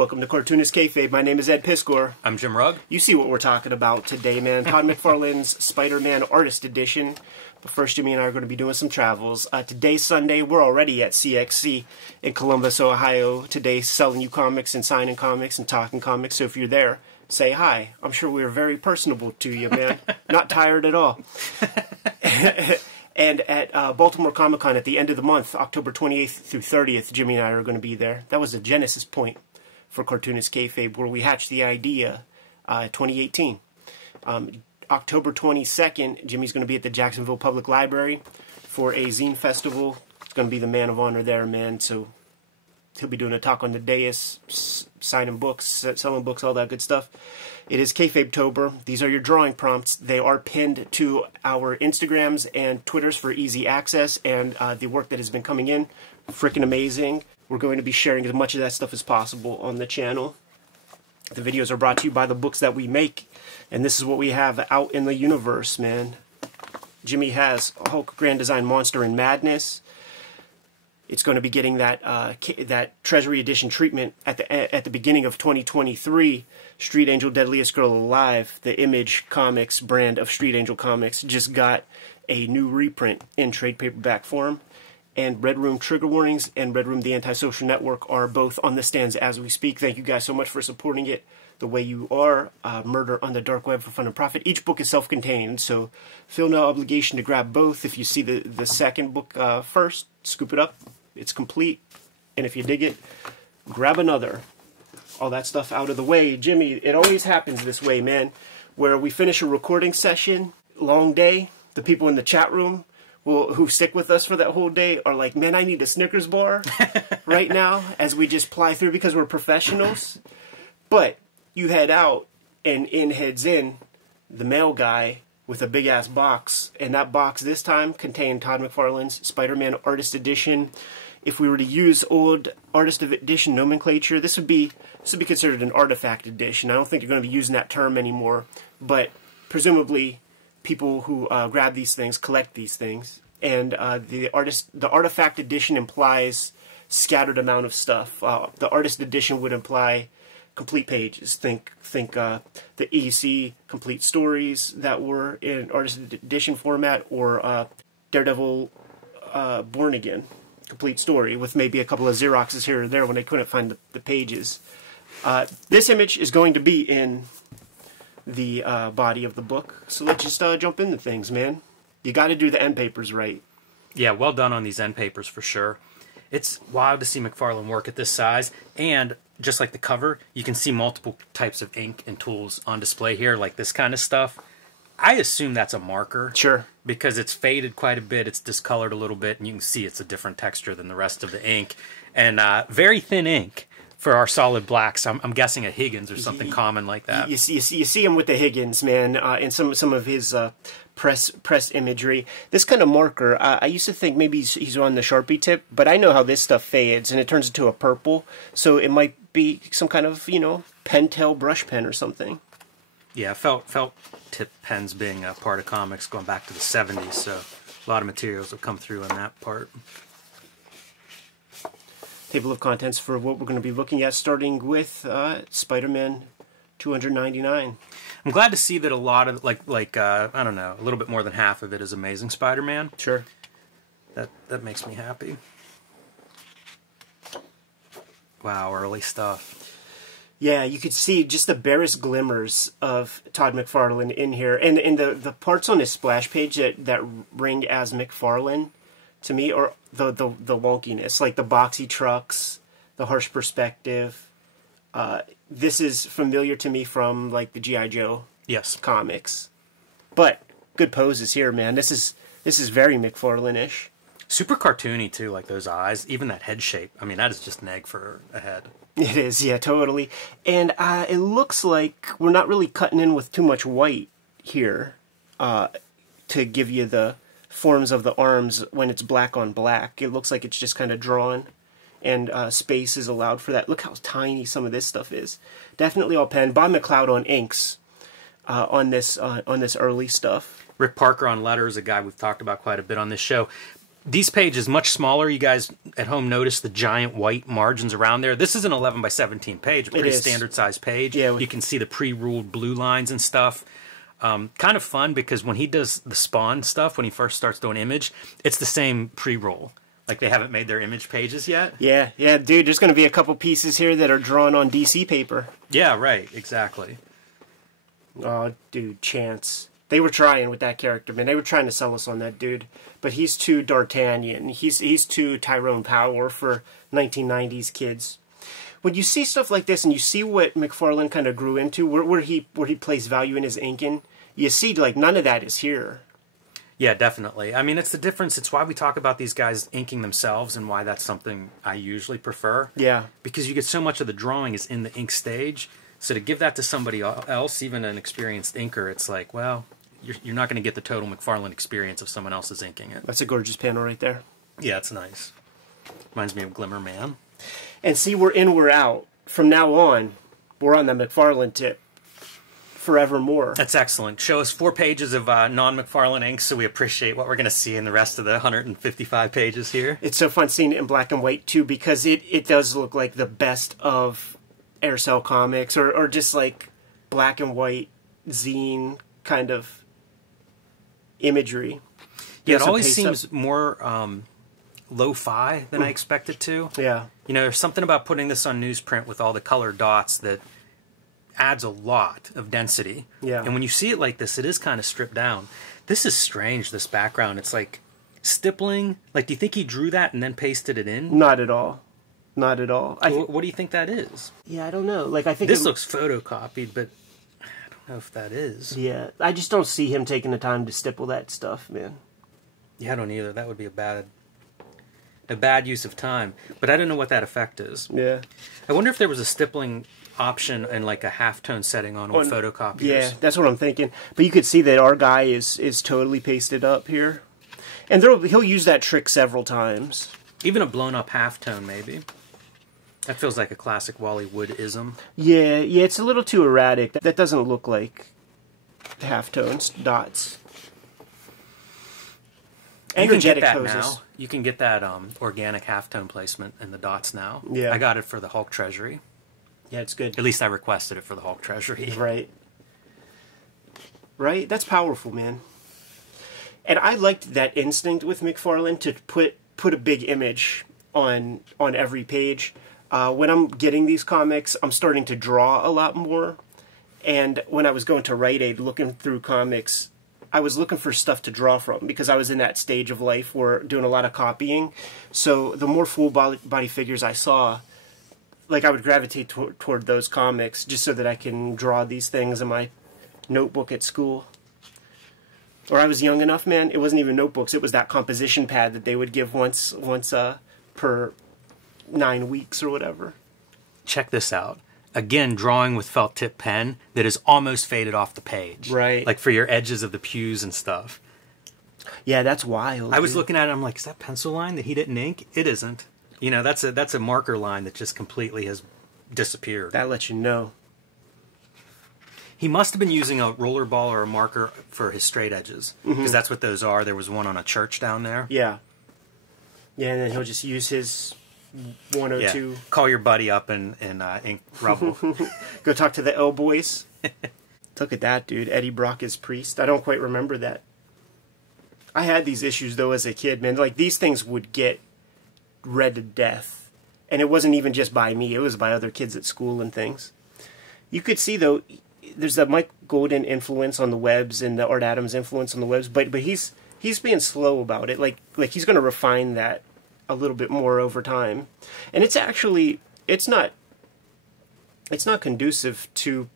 Welcome to Cartoonist Kayfabe. My name is Ed Piskor. I'm Jim Rugg. You see what we're talking about today, man. Todd McFarlane's Spider-Man Artist Edition. But first, Jimmy and I are going to be doing some travels. Today's Sunday. We're already at CXC in Columbus, Ohio. Today, selling you comics and signing comics and talking comics. So if you're there, say hi. I'm sure we're very personable to you, man. Not tired at all. And at Baltimore Comic-Con at the end of the month, October 28th through 30th, Jimmy and I are going to be there. That was the genesis point for Cartoonist Kayfabe, where we hatched the idea 2018. October 22nd, Jimmy's going to be at the Jacksonville Public Library for a zine festival. It's going to be the man of honor there, man. So he'll be doing a talk on the dais, signing books, selling books, all that good stuff. It is Kayfabe-tober. These are your drawing prompts. They are pinned to our Instagrams and Twitters for easy access, and the work that has been coming in, freaking amazing. We're going to be sharing as much of that stuff as possible on the channel. The videos are brought to you by the books that we make, and this is what we have out in the universe, man. Jimmy has Hulk Grand Design Monster and Madness. It's going to be getting that that Treasury Edition treatment at the beginning of 2023. Street Angel Deadliest Girl Alive, the Image Comics brand of Street Angel Comics, just got a new reprint in trade paperback form. And Red Room Trigger Warnings and Red Room The Antisocial Network are both on the stands as we speak. Thank you guys so much for supporting it the way you are. Murder on the Dark Web for Fun and Profit. Each book is self-contained, so feel no obligation to grab both. If you see the second book first, scoop it up. It's complete. And if you dig it, grab another. All that stuff out of the way. Jimmy, it always happens this way, man, where we finish a recording session, long day, the people in the chat room who stick with us for that whole day are like, man, I need a Snickers bar right now as we just ply through because we're professionals. But you head out, and in heads in the mail guy with a big-ass box, and that box this time contained Todd McFarlane's Spider-Man Artist Edition. If we were to use old Artist Edition nomenclature, this would be considered an artifact edition. I don't think you're going to be using that term anymore, but presumably people who grab these things collect these things, and the artifact edition implies scattered amount of stuff. The Artist Edition would imply complete pages. Think the EC complete stories that were in Artist Edition format, or Daredevil Born Again complete story with maybe a couple of Xeroxes here or there when they couldn't find the pages. This image is going to be in the body of the book, so let's just jump into things, man. You got to do the end papers right. Yeah, well done on these end papers for sure. It's wild to see McFarlane work at this size, and just like the cover, you can see multiple types of ink and tools on display here, like this kind of stuff. I assume that's a marker. Sure. Because it's faded quite a bit, it's discolored a little bit, and you can see it's a different texture than the rest of the ink. And very thin ink for our solid blacks. I'm guessing a Higgins or something common like that. You see him with the Higgins, man, in some of his press imagery. This kind of marker, I used to think maybe he's on the Sharpie tip, but I know how this stuff fades, and it turns into a purple, so it might be some kind of, Pentel brush pen or something. Yeah, felt tip pens being a part of comics going back to the 70s, so a lot of materials have come through on that part. Table of contents for what we're going to be looking at, starting with Spider-Man 299. I'm glad to see that a lot of, I don't know, a little bit more than half of it is Amazing Spider-Man. Sure. That makes me happy. Wow, early stuff. Yeah, you could see just the barest glimmers of Todd McFarlane in here. And the parts on his splash page that ring as McFarlane, to me, are the wonkiness. Like the boxy trucks, the harsh perspective. This is familiar to me from, like, the G.I. Joe comics. But good poses here, man. This is very McFarlane-ish. Super cartoony, too, like those eyes. Even that head shape. I mean, that is just an egg for a head. It is, yeah, totally. And it looks like we're not really cutting in with too much white here to give you the forms of the arms when it's black on black. It looks like it's just kind of drawn, and space is allowed for that. Look how tiny some of this stuff is. Definitely all pen. Bob McLeod on inks on this early stuff. Rick Parker on letters, a guy we've talked about quite a bit on this show. These pages much smaller. You guys at home notice the giant white margins around there. This is an 11 by 17 page, a pretty standard size page. Yeah, you can see the pre-ruled blue lines and stuff. Kind of fun because when he does the Spawn stuff, when he first starts doing image, it's the same pre-roll. Like they haven't made their image pages yet. Yeah, dude. There's going to be a couple pieces here that are drawn on DC paper. Yeah, right. Exactly. Oh, dude, Chance. They were trying with that character, man. They were trying to sell us on that dude. But he's too D'Artagnan. He's too Tyrone Power for 1990s kids. When you see stuff like this and you see what McFarlane kind of grew into, where he placed value in his inking, you see, like, none of that is here. Yeah, definitely. I mean, it's the difference. It's why we talk about these guys inking themselves and why that's something I usually prefer. Yeah. Because you get so much of the drawing is in the ink stage. So to give that to somebody else, even an experienced inker, it's like, well... You're not going to get the total McFarlane experience if someone else is inking it. That's a gorgeous panel right there. Yeah, it's nice. Reminds me of Glimmer Man. And see, we're in, we're out. From now on, we're on the McFarlane tip forevermore. That's excellent. Show us 4 pages of non-McFarlane ink so we appreciate what we're going to see in the rest of the 155 pages here. It's so fun seeing it in black and white, too, because it does look like the best of Aircell comics or just like black and white zine kind of imagery. Yeah, it always seems more lo-fi than I expect it to. Yeah. You know, there's something about putting this on newsprint with all the colored dots that adds a lot of density. Yeah. And when you see it like this, it is kind of stripped down. This is strange, this background. It's like stippling. Like, do you think he drew that and then pasted it in? Not at all. Not at all. What do you think that is? Yeah, I don't know. Like, I think this looks photocopied, but I don't know if that is. Yeah, I just don't see him taking the time to stipple that stuff, man. Yeah, I don't either. That would be a bad use of time. But I don't know what that effect is. Yeah. I wonder if there was a stippling option and like a halftone setting on old photocopiers. Yeah, that's what I'm thinking. But you could see that our guy is totally pasted up here. And he'll use that trick several times. Even a blown up halftone, maybe. That feels like a classic Wally Wood-ism. Yeah, it's a little too erratic. That doesn't look like halftones, dots. Energetic poses. Now. You can get that organic halftone placement in the dots now. Yeah. I got it for the Hulk Treasury. Yeah, it's good. At least I requested it for the Hulk Treasury. Right. Right? That's powerful, man. And I liked that instinct with McFarlane to put a big image on every page. When I'm getting these comics, I'm starting to draw a lot more. And when I was going to Rite Aid looking through comics, I was looking for stuff to draw from because I was in that stage of life where doing a lot of copying. So the more full body figures I saw, like I would gravitate toward those comics just so that I can draw these things in my notebook at school. Or I was young enough, man, it wasn't even notebooks. It was that composition pad that they would give once per 9 weeks or whatever. Check this out. Again, drawing with felt tip pen that is almost faded off the page. Right. Like for your edges of the pews and stuff. Yeah, that's wild. I was looking at it, I'm like, is that pencil line that he didn't ink? It isn't. You know, that's a marker line that just completely has disappeared. That lets you know. He must have been using a roller ball or a marker for his straight edges. Because that's what those are. There was one on a church down there. Yeah. Yeah, and then he'll just use his 102. Yeah. Call your buddy up and ink rubble. Go talk to the L boys. Look at that, dude. Eddie Brock is Priest. I don't quite remember that. I had these issues, though, as a kid, man. Like, these things would get read to death. And it wasn't even just by me. It was by other kids at school and things. You could see, though, there's the Mike Golden influence on the webs and the Art Adams influence on the webs, but he's being slow about it. Like he's going to refine that a little bit more over time. And it's actually, it's not conducive to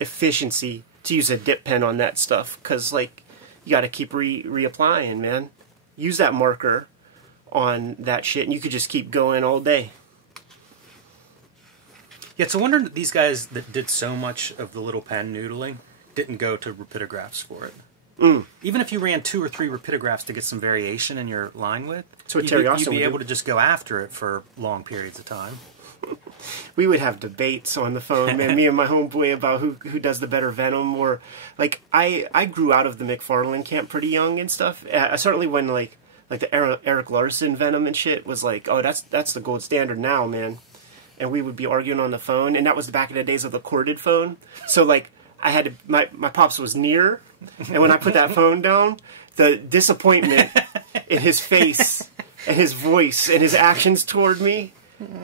efficiency to use a dip pen on that stuff, because, like, you got to keep reapplying, man. Use that marker on that shit, and you could just keep going all day. Yeah, it's a wonder that these guys that did so much of the little pen noodling didn't go to rapidographs for it. Even if you ran 2 or 3 rapidographs to get some variation in your line width, you'd be able to just go after it for long periods of time. We would have debates on the phone, man, me and my homeboy, about who does the better Venom. Or, like, I grew out of the McFarlane camp pretty young and stuff. Certainly when, like like the Eric Larson Venom and shit was like, oh, that's the gold standard now, man. And we would be arguing on the phone, and that was back in the days of the corded phone. So like I had to, my pops was near, and when I put that phone down, the disappointment in his face and his voice and his actions toward me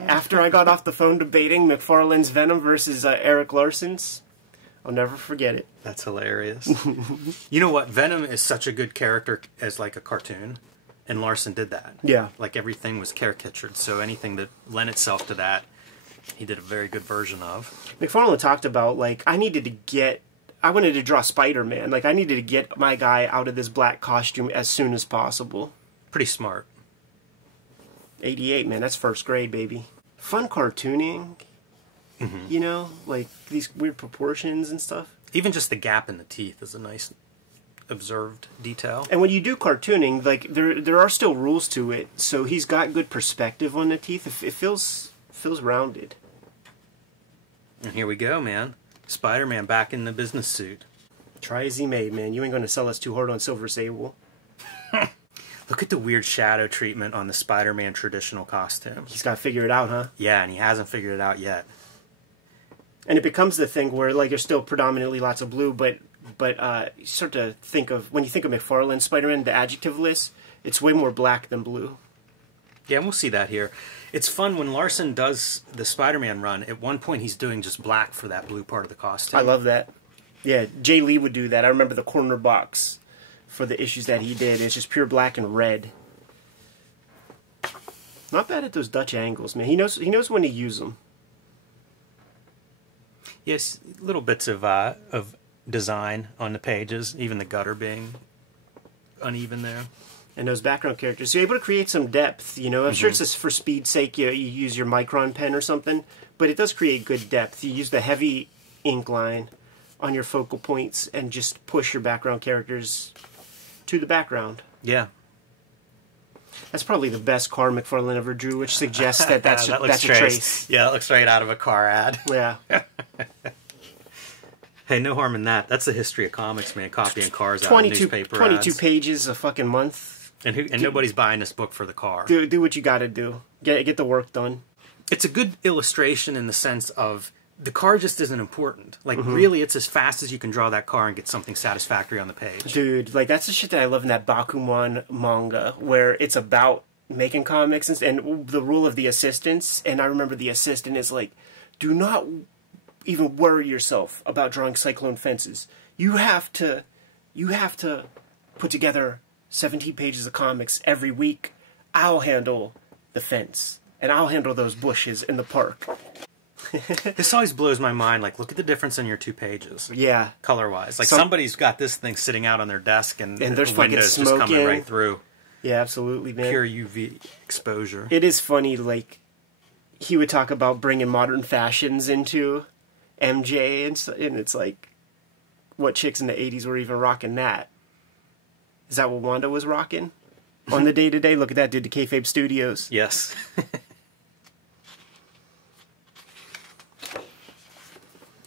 after I got off the phone debating McFarlane's Venom versus Eric Larson's, I'll never forget it. That's hilarious. You know what? Venom is such a good character as like a cartoon, and Larson did that. Yeah. Like everything was caricatured, so anything that lent itself to that, he did a very good version of. McFarlane talked about, like, I wanted to draw Spider-Man. Like, I needed to get my guy out of this black costume as soon as possible. Pretty smart. 88, man, that's first grade, baby. Fun cartooning, you know, like these weird proportions and stuff. Even just the gap in the teeth is a nice observed detail. And when you do cartooning, like, there are still rules to it, so he's got good perspective on the teeth. It feels rounded. And here we go, man. Spider-Man back in the business suit. Try as he may, man. You ain't going to sell us too hard on Silver Sable. Look at the weird shadow treatment on the Spider-Man traditional costume. He's got to figure it out, huh? Yeah, and he hasn't figured it out yet. And it becomes the thing where, like, there's still predominantly lots of blue, but you start to think of, when you think of McFarlane Spider-Man, the adjective list, it's way more black than blue. Yeah, and we'll see that here. It's fun when Larson does the Spider-Man run. At one point, he's doing just black for that blue part of the costume. I love that. Yeah, Jay Lee would do that. I remember the corner box for the issues that he did. It's just pure black and red. Not bad at those Dutch angles, man. He knows when to use them. Yes, little bits of design on the pages, even the gutter being uneven there. And those background characters, you're able to create some depth, you know. I'm sure it's just for speed's sake, you use your micron pen or something, but it does create good depth. You use the heavy ink line on your focal points and just push your background characters to the background. Yeah. That's probably the best car McFarlane ever drew, which suggests that that's a trace. Yeah, that looks right out of a car ad. Yeah. Hey, no harm in that. That's the history of comics, man. Copying cars out of newspaper 22 ads. Pages a fucking month. And nobody's buying this book for the car. Do what you got to do. Get the work done. It's a good illustration in the sense of the car just isn't important. Like, really, it's as fast as you can draw that car and get something satisfactory on the page. Dude, like, that's the shit that I love in that Bakuman manga, where it's about making comics and the rule of the assistants. And I remember the assistant is like, do not even worry yourself about drawing cyclone fences. You have to put together 17 pages of comics every week. I'll handle the fence, and I'll handle those bushes in the park. This always blows my mind. Like, look at the difference in your 2 pages. Yeah. Color-wise. Like, somebody's got this thing sitting out on their desk, and there's the fucking windows smoke just coming right through. Yeah, absolutely, man. Pure UV exposure. It is funny, like, he would talk about bringing modern fashions into MJ, and it's like, what chicks in the 80s were even rocking that? Is that what Wanda was rocking? On the day-to-day? Look at that, dude, the Kayfabe Studios. Yes.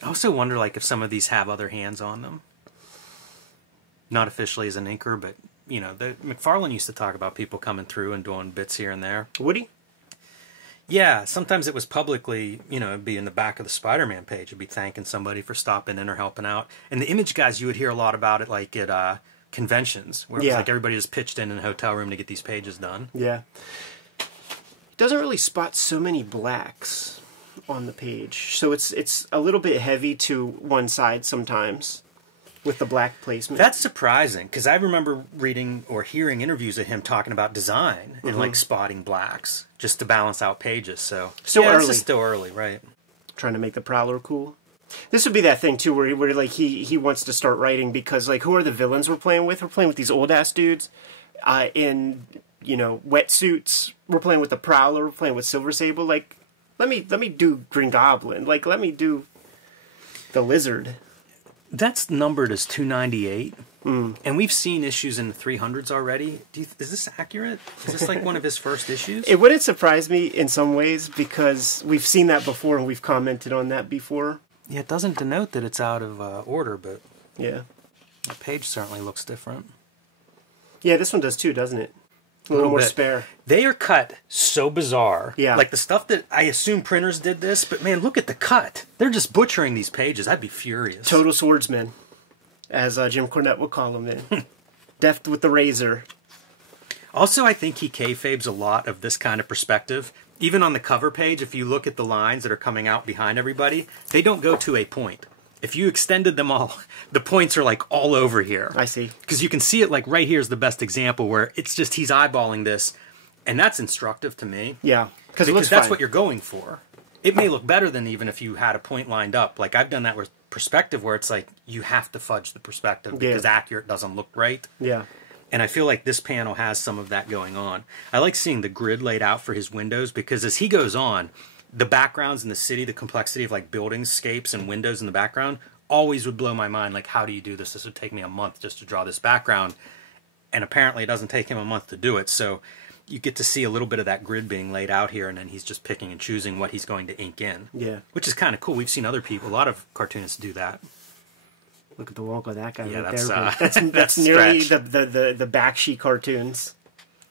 I also wonder, like, if some of these have other hands on them. Not officially as an inker, but, you know, McFarlane used to talk about people coming through and doing bits here and there. Would he? Yeah, sometimes it was publicly, you know, it'd be in the back of the Spider-Man page. It'd be thanking somebody for stopping in or helping out. And the Image guys, you would hear a lot about it, like, at conventions, where it was like everybody just pitched in a hotel room to get these pages done. Yeah. It doesn't really spot so many blacks on the page, so it's a little bit heavy to one side sometimes with the black placement. That's surprising, because I remember reading or hearing interviews of him talking about design and like spotting blacks just to balance out pages. So still early. It's still early, right? Trying to make the Prowler cool. This would be that thing too, where like he wants to start writing because, like, who are the villains we're playing with? We're playing with these old ass dudes in, you know, wetsuits. We're playing with the Prowler. We're playing with Silver Sable. Like, let me do Green Goblin. Like, let me do the Lizard. That's numbered as 298, and we've seen issues in the 300s already. Is this accurate? Is this like one of his first issues? It wouldn't surprise me in some ways because we've seen that before and we've commented on that before. Yeah, it doesn't denote that it's out of order, but yeah, the page certainly looks different. Yeah, this one does too, doesn't it? A little more bit. spare. They are cut so bizarre. Yeah. Like the stuff that I assume printers did this, but man, look at the cut. They're just butchering these pages. I'd be furious. Total swordsman, as Jim Cornette would call him then. Deft with the razor. Also, I think he kayfabes a lot of this kind of perspective. Even on the cover page, if you look at the lines that are coming out behind everybody, they don't go to a point. If you extended them all, the points are like all over here. I see. Because you can see it like right here is the best example where it's just he's eyeballing this. And that's instructive to me. Yeah. Because it looks that's fine. what you're going for. It may look better than even if you had a point lined up. Like I've done that with perspective where it's like you have to fudge the perspective because accurate doesn't look right. Yeah. And I feel like this panel has some of that going on. I like seeing the grid laid out for his windows because as he goes on, the backgrounds in the city, the complexity of like buildingscapes and windows in the background always would blow my mind. Like, how do you do this? This would take me a month just to draw this background. And apparently it doesn't take him a month to do it. So you get to see a little bit of that grid being laid out here, and then he's just picking and choosing what he's going to ink in. Yeah. Which is kind of cool. We've seen other people, a lot of cartoonists do that. Look at the walk of that guy Yeah, right that's, there. That's nearly the Bakshi cartoons.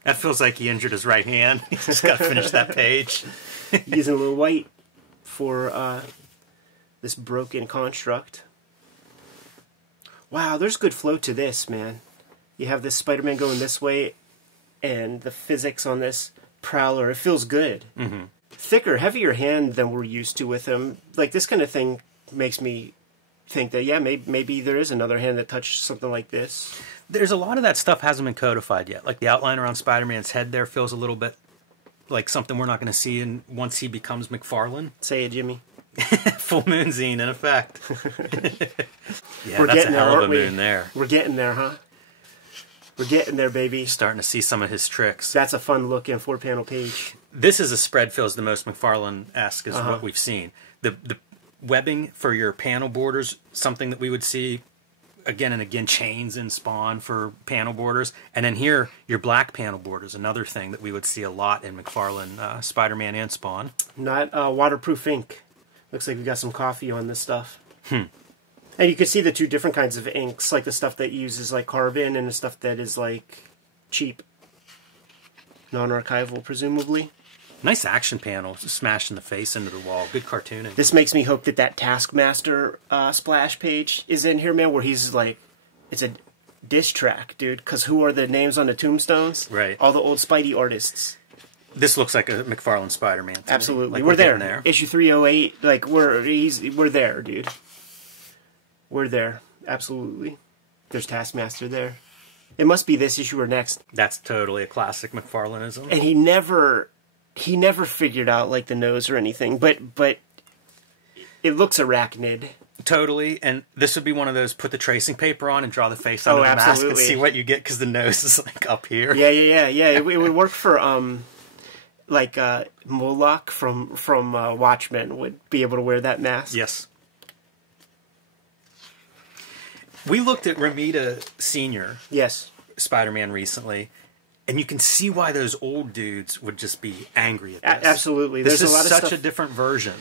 That feels like he injured his right hand. He's just got to finish that page. Using a little white for this broken construct. Wow, there's good flow to this, man. You have this Spider-Man going this way, and the physics on this Prowler, it feels good. Mm-hmm. Thicker, heavier hand than we're used to with him. Like, this kind of thing makes me think that, yeah, maybe there is another hand that touched something like this. There's a lot of that stuff hasn't been codified yet. Like, the outline around Spider-Man's head there feels a little bit like something we're not going to see in once he becomes McFarlane. Say it, Jimmy. Full moon zine, in effect. Yeah, We're that's getting a hell there, of a aren't we? moon there. We're getting there, huh? We're getting there, baby. Starting to see some of his tricks. That's a fun looking 4-panel page. This is a spread feels the most McFarlane-esque is what we've seen. The webbing for your panel borders, something that we would see again and again, chains in Spawn for panel borders. And then here, your black panel borders, another thing that we would see a lot in McFarlane, Spider-Man and Spawn. Not waterproof ink. Looks like we got some coffee on this stuff. And you can see the two different kinds of inks, like the stuff that uses like carbon and the stuff that is like cheap. Non-archival, presumably. Nice action panel, smashing the face into the wall. Good cartooning. This makes me hope that that Taskmaster splash page is in here, man, where he's like, it's a diss track, dude, because who are the names on the tombstones? Right. All the old Spidey artists. This looks like a McFarlane Spider-Man. Absolutely. Like we're there. there. Issue 308, like, we're there, dude. We're there. Absolutely. There's Taskmaster there. It must be this issue or next. That's totally a classic McFarlaneism. And he never figured out like the nose or anything, but it looks arachnid. Totally, and this would be one of those put the tracing paper on and draw the face under the mask and see what you get because the nose is like up here. Yeah. It would work for Moloch from Watchmen would be able to wear that mask. Yes. We looked at Ramita Sr. Yes. Spider-Man recently, and you can see why those old dudes would just be angry at this. Absolutely. This There's is a lot of such stuff. a different version.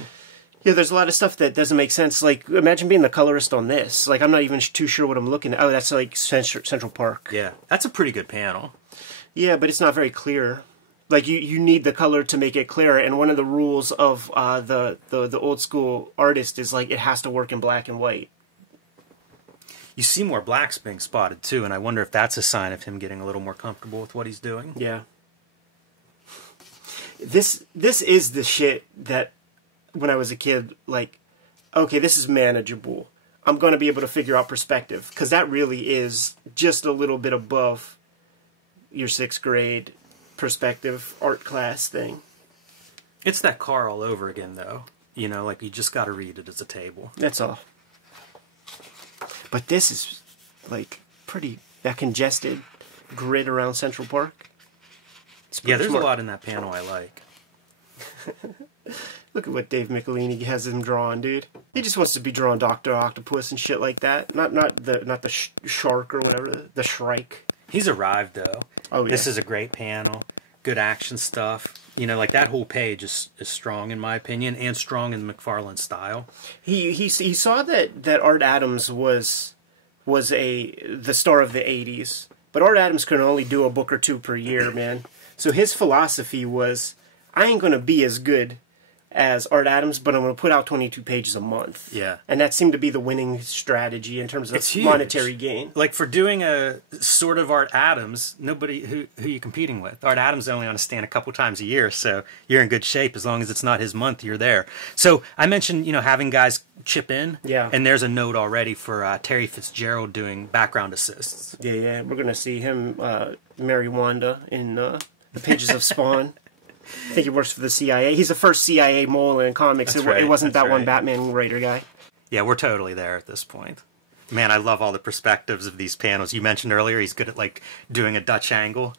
Yeah, there's a lot of stuff that doesn't make sense. Like, imagine being the colorist on this. Like, I'm not even too sure what I'm looking at. Oh, that's like Central Park. Yeah, that's a pretty good panel. Yeah, but it's not very clear. Like, you need the color to make it clear, and one of the rules of the old school artist is, like, it has to work in black and white. You see more blacks being spotted, too, and I wonder if that's a sign of him getting a little more comfortable with what he's doing. Yeah. This is the shit that, when I was a kid, like, okay, this is manageable. I'm going to be able to figure out perspective, because that really is just a little bit above your 6th grade perspective art class thing. It's that car all over again, though. You know, like, you just got to read it as a table. That's all. But this is, like, pretty, that congested grid around Central Park. Yeah, there's a lot in that panel I like. Look at what Dave Michelini has him drawn, dude. He just wants to be drawing Dr. Octopus and shit like that. Not the shark or whatever, the Shrike. He's arrived, though. Oh, yeah. This is a great panel. Good action stuff. You know, like, that whole page is strong, in my opinion, and strong in the McFarlane style. He saw that Art Adams was the star of the 80s, But Art Adams could only do a book or two per year, man. So his philosophy was, I ain't going to be as good as Art Adams, but I'm going to put out 22 pages a month. Yeah. And that seemed to be the winning strategy in terms of monetary gain. Like, for doing a sort of Art Adams, nobody, who are you competing with? Art Adams is only on a stand a couple times a year, so you're in good shape. As long as it's not his month, you're there. So I mentioned, having guys chip in. Yeah. And there's a note already for Terry Fitzgerald doing background assists. Yeah. We're going to see him marry Wanda in the pages of Spawn. I think he works for the CIA. He's the first CIA mole in comics. It wasn't that one Batman writer guy. Yeah, we're totally there at this point. Man, I love all the perspectives of these panels. You mentioned earlier he's good at, like, doing a Dutch angle.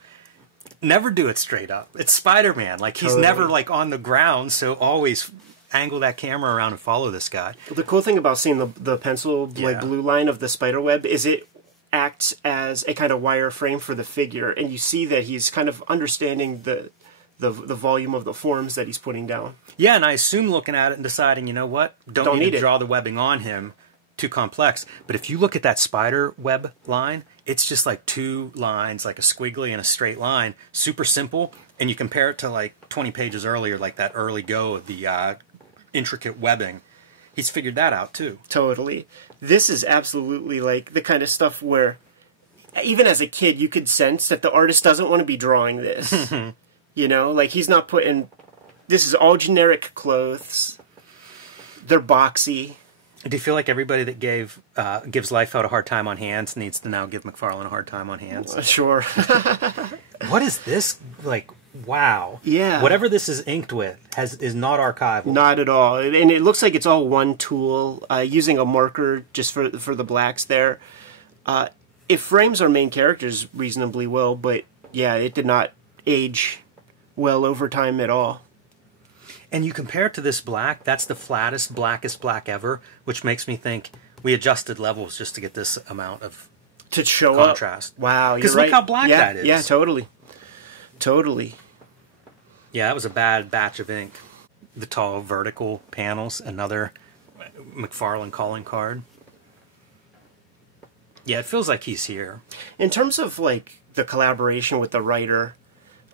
Never do it straight up. It's Spider-Man. Like, he's never, like, on the ground, so always angle that camera around and follow this guy. The cool thing about seeing the pencil blue line of the spider web is it acts as a kind of wireframe for the figure, and you see that he's kind of understanding the volume of the forms that he's putting down. Yeah, and I assume looking at it and deciding, you know what, don't need to draw the webbing on him, too complex. But if you look at that spider web line, it's just like two lines, like a squiggly and a straight line, super simple. And you compare it to like 20 pages earlier, like that early go of the intricate webbing. He's figured that out too. Totally. This is absolutely like the kind of stuff where, even as a kid, you could sense that the artist doesn't want to be drawing this. Like, he's not putting... This is all generic clothes. They're boxy. Do you feel like everybody that gives Liefeld a hard time on hands needs to now give McFarlane a hard time on hands? Sure. What is this? Like, wow. Yeah. Whatever this is inked with is not archival. Not at all. And it looks like it's all one tool, using a marker just for the blacks there. It frames our main characters reasonably well, but yeah, it did not age well over time at all. And you compare it to this black, that's the flattest, blackest black ever, which makes me think we adjusted levels just to get this amount of to show contrast. Up. Wow, you're because right. Look how black that is. Yeah, totally. Yeah, that was a bad batch of ink. The tall vertical panels, another McFarlane calling card. Yeah, it feels like he's here. In terms of, like, the collaboration with the writer,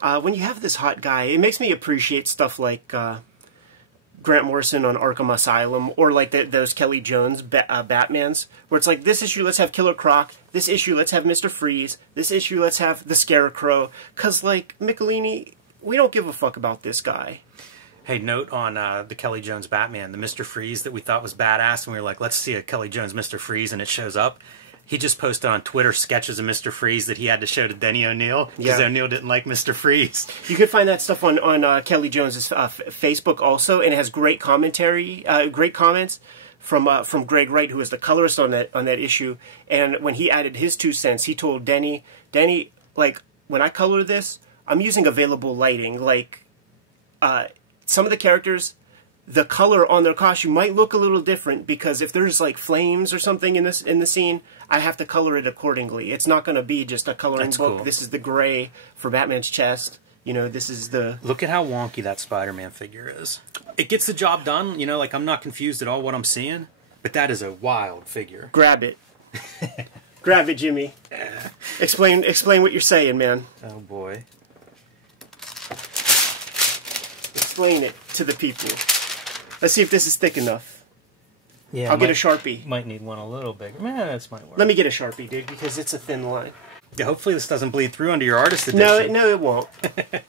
when you have this hot guy, it makes me appreciate stuff like Grant Morrison on Arkham Asylum, or like those Kelly Jones Batmans, where it's like, this issue, let's have Killer Croc, this issue, let's have Mr. Freeze, this issue, let's have the Scarecrow, because, like, Michelini, we don't give a fuck about this guy. Hey, note on the Kelly Jones Batman, the Mr. Freeze that we thought was badass, and we were like, let's see a Kelly Jones Mr. Freeze, and it shows up. He just posted on Twitter sketches of Mr. Freeze that he had to show to Denny O'Neil because O'Neil didn't like Mr. Freeze. You could find that stuff on Kelly Jones's Facebook also, and it has great commentary, great comments from Greg Wright, who is the colorist on that issue. And when he added his 2 cents, he told Denny, like, when I color this, I'm using available lighting. Like, some of the characters, the color on their costume might look a little different because if there's like flames or something in the scene, I have to color it accordingly. It's not going to be just a coloring book. Cool. This is the gray for Batman's chest. This is the... Look at how wonky that Spider-Man figure is. It gets the job done. Like, I'm not confused at all what I'm seeing, but that is a wild figure. Grab it. Grab it, Jimmy. Explain what you're saying, man. Oh, boy. Explain it to the people. Let's see if this is thick enough. Yeah, I'll get a Sharpie. Might need one a little bigger. This might work. Let me get a Sharpie, dude, because it's a thin line. Yeah, hopefully this doesn't bleed through under your artist edition. No, it won't.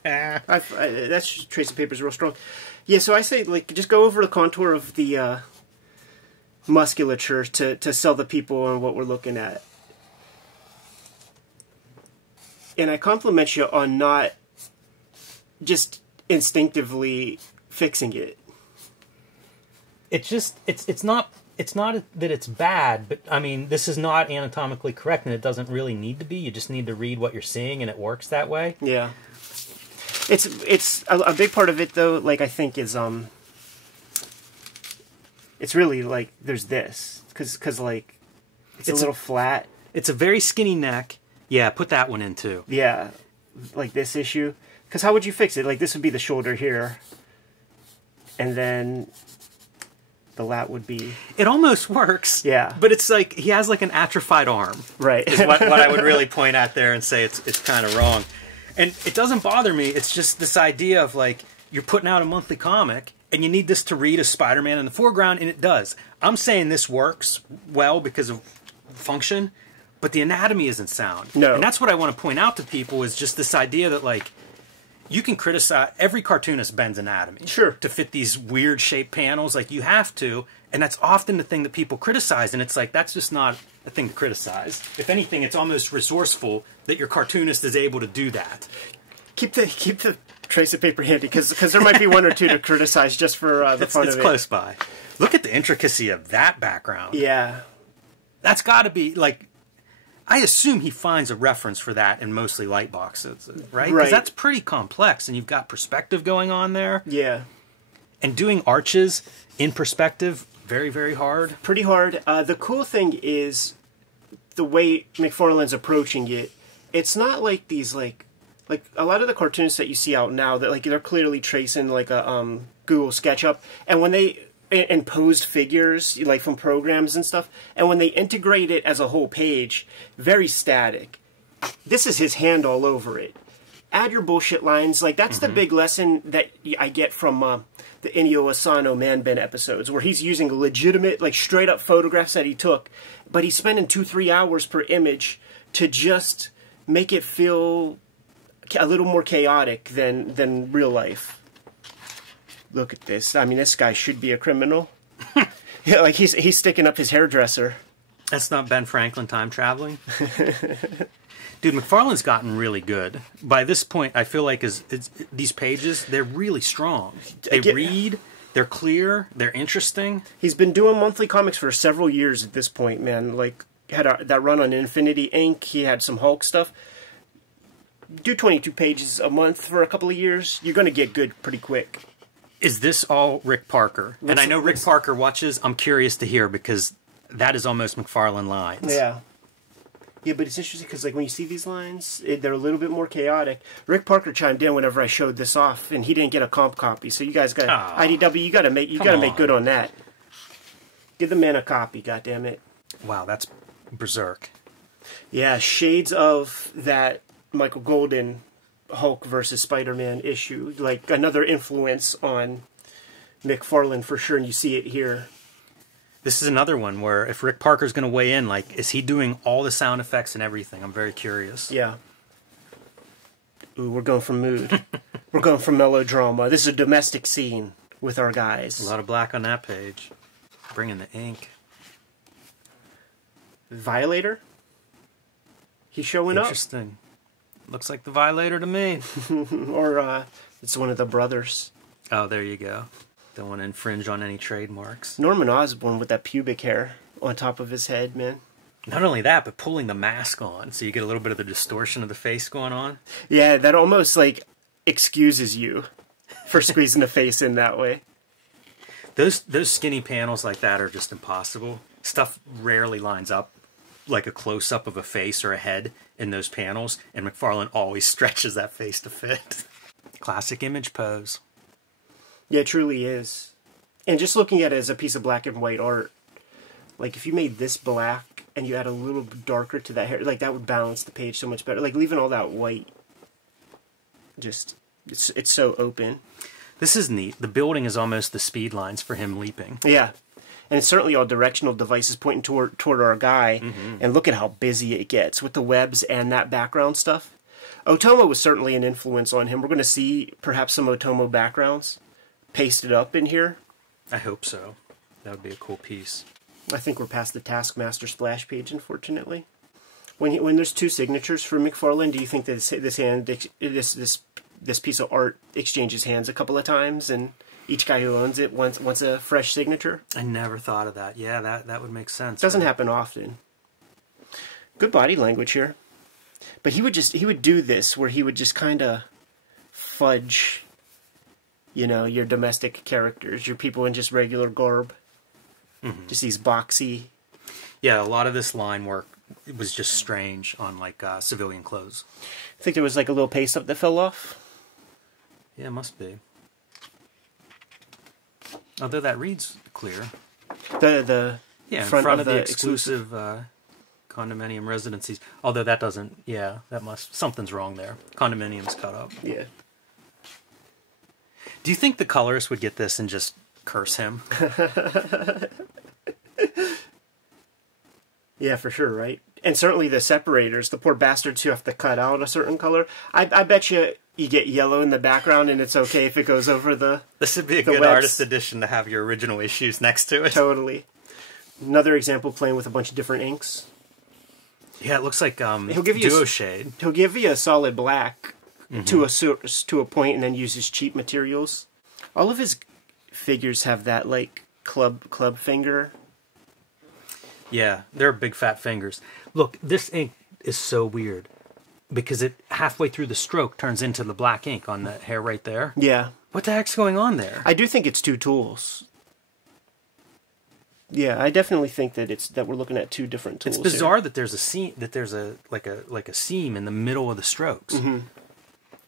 That trace of paper is real strong. Yeah, so I say, like, just go over the contour of the musculature to sell the people on what we're looking at. And I compliment you on not just instinctively fixing it. It's not that it's bad, but I mean, this is not anatomically correct, and it doesn't really need to be. You just need to read what you're seeing, and it works that way. Yeah, it's a big part of it though. Like, I think is it's really like there's this because like it's a little flat. It's a very skinny neck. Yeah, put that one in too. Yeah, like this issue. Because how would you fix it? Like, this would be the shoulder here, and then the lat would be. It almost works. Yeah. But it's like he has like an atrophied arm. Right. Is what I would really point at there and say it's kind of wrong. And it doesn't bother me. It's just this idea of like you're putting out a monthly comic and you need this to read as Spider-Man in the foreground, and it does. I'm saying this works well because of function, but the anatomy isn't sound. No. And that's what I want to point out to people is just this idea that like you can criticize every cartoonist bends anatomy. Sure. To fit these weird shaped panels, like you have to, and that's often the thing that people criticize, and it's like that's just not a thing to criticize. If anything, it's almost resourceful that your cartoonist is able to do that. Keep the trace of paper handy because there might be one or two to criticize just for the fun of it. It's close by. Look at the intricacy of that background. Yeah. That's got to be like. I assume he finds a reference for that in mostly light boxes, right? Because that's pretty complex, and you've got perspective going on there. Yeah. And doing arches in perspective, very, very hard. Pretty hard. The cool thing is the way McFarlane's approaching it. It's not like these like a lot of the cartoons that you see out now that like they're clearly tracing like a Google SketchUp, and when they and posed figures like from programs and stuff, and when they integrate it as a whole page, very static. This is his hand all over it. Add your bullshit lines. Like that's the big lesson that I get from the Ennio Asano Man Ben episodes, where he's using legitimate, like straight up photographs that he took, but he's spending 2-3 hours per image to just make it feel a little more chaotic than real life. Look at this. I mean, this guy should be a criminal. Yeah, like he's sticking up his hairdresser. That's not Ben Franklin time traveling. Dude, McFarlane's gotten really good. By this point, I feel like these pages, they're really strong. They read, they're clear, they're interesting. He's been doing monthly comics for several years at this point, man. Like, had that run on Infinity Inc. He had some Hulk stuff. Do 22 pages a month for a couple of years. You're going to get good pretty quick. Is this all Rick Parker? And I know Rick Parker watches. I'm curious to hear because that is almost McFarlane lines. Yeah. Yeah, but it's interesting because like when you see these lines, they're a little bit more chaotic. Rick Parker chimed in whenever I showed this off, and he didn't get a comp copy. So you guys got IDW. You got to make good on that. Give the man a copy, goddammit. Wow, that's berserk. Yeah, shades of that Michael Golden Hulk versus Spider-Man issue. Like another influence on McFarlane for sure, and you see it here. This is another one where if Rick Parker's going to weigh in, like, is he doing all the sound effects and everything? I'm very curious. Yeah. Ooh, we're going from mood. We're going from melodrama. This is a domestic scene with our guys. A lot of black on that page. Bringing the ink. Violator? He's showing up. Interesting. Looks like the Violator to me. Or it's one of the brothers. Oh, there you go. Don't want to infringe on any trademarks. Norman Osborne with that pubic hair on top of his head, man. Not only that, but pulling the mask on, so you get a little bit of the distortion of the face going on. Yeah, that almost, like, excuses you for squeezing the face in that way. Those skinny panels like that are just impossible. Stuff rarely lines up like a close-up of a face or a head in those panels, and McFarlane always stretches that face to fit. Classic image pose. Yeah, it truly is. And just looking at it as a piece of black and white art, like if you made this black and you add a little darker to that hair, like that would balance the page so much better. Like leaving all that white, just, it's so open. This is neat. The building is almost the speed lines for him leaping. Yeah. And it's certainly all directional devices pointing toward our guy. And look at how busy it gets with the webs and that background stuff. Otomo was certainly an influence on him. We're going to see perhaps some Otomo backgrounds pasted up in here. I hope so. That would be a cool piece. I think we're past the Taskmaster splash page, unfortunately. When there's two signatures for McFarlane, do you think that this piece of art exchanges hands a couple of times, and each guy who owns it wants a fresh signature? I never thought of that. Yeah, that would make sense. Doesn't happen often. Good body language here, but he would do this where he would just kind of fudge. You know, your domestic characters, your people in just regular garb. Just these boxy. Yeah, a lot of this line work, it was just strange on, like, civilian clothes. I think there was, like, a little paste-up that fell off. Yeah, it must be. Although that reads clear. The Yeah, front in front of of the the exclusive condominium residencies. Although that doesn't, something's wrong there. Condominium's cut up. Yeah. Do you think the colorist would get this and just curse him? Yeah, for sure, right? And certainly the separators, the poor bastards who have to cut out a certain color. I bet you get yellow in the background and it's okay if it goes over the This would be a good webs. artist edition to have your original issues next to it. Totally. Another example playing with a bunch of different inks. Yeah, it looks like He'll give you duo shade. He'll give you a solid black to a point and then uses cheap materials. All of his figures have that like club finger. Yeah, they're big fat fingers. Look, this ink is so weird because it halfway through the stroke turns into the black ink on the hair right there. Yeah. What the heck's going on there? I do think it's two tools. Yeah, I definitely think that we're looking at two different tools. It's bizarre that there's a seam, that there's a seam in the middle of the strokes. Mm-hmm.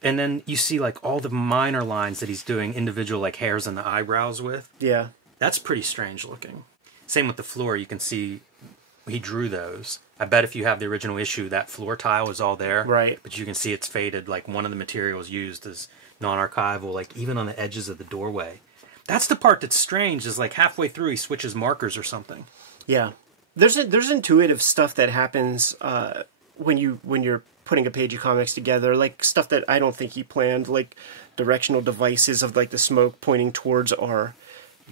And then you see like all the minor lines that he's doing individual like hairs on the eyebrows with. Yeah. That's pretty strange looking. Same with the floor, you can see he drew those. I bet if you have the original issue, that floor tile is all there. Right. But you can see it's faded, like one of the materials used is non-archival, like even on the edges of the doorway. That's the part that's strange, is like halfway through he switches markers or something. Yeah. There's intuitive stuff that happens when you're putting a page of comics together, like stuff that I don't think he planned, like directional devices of like the smoke pointing towards our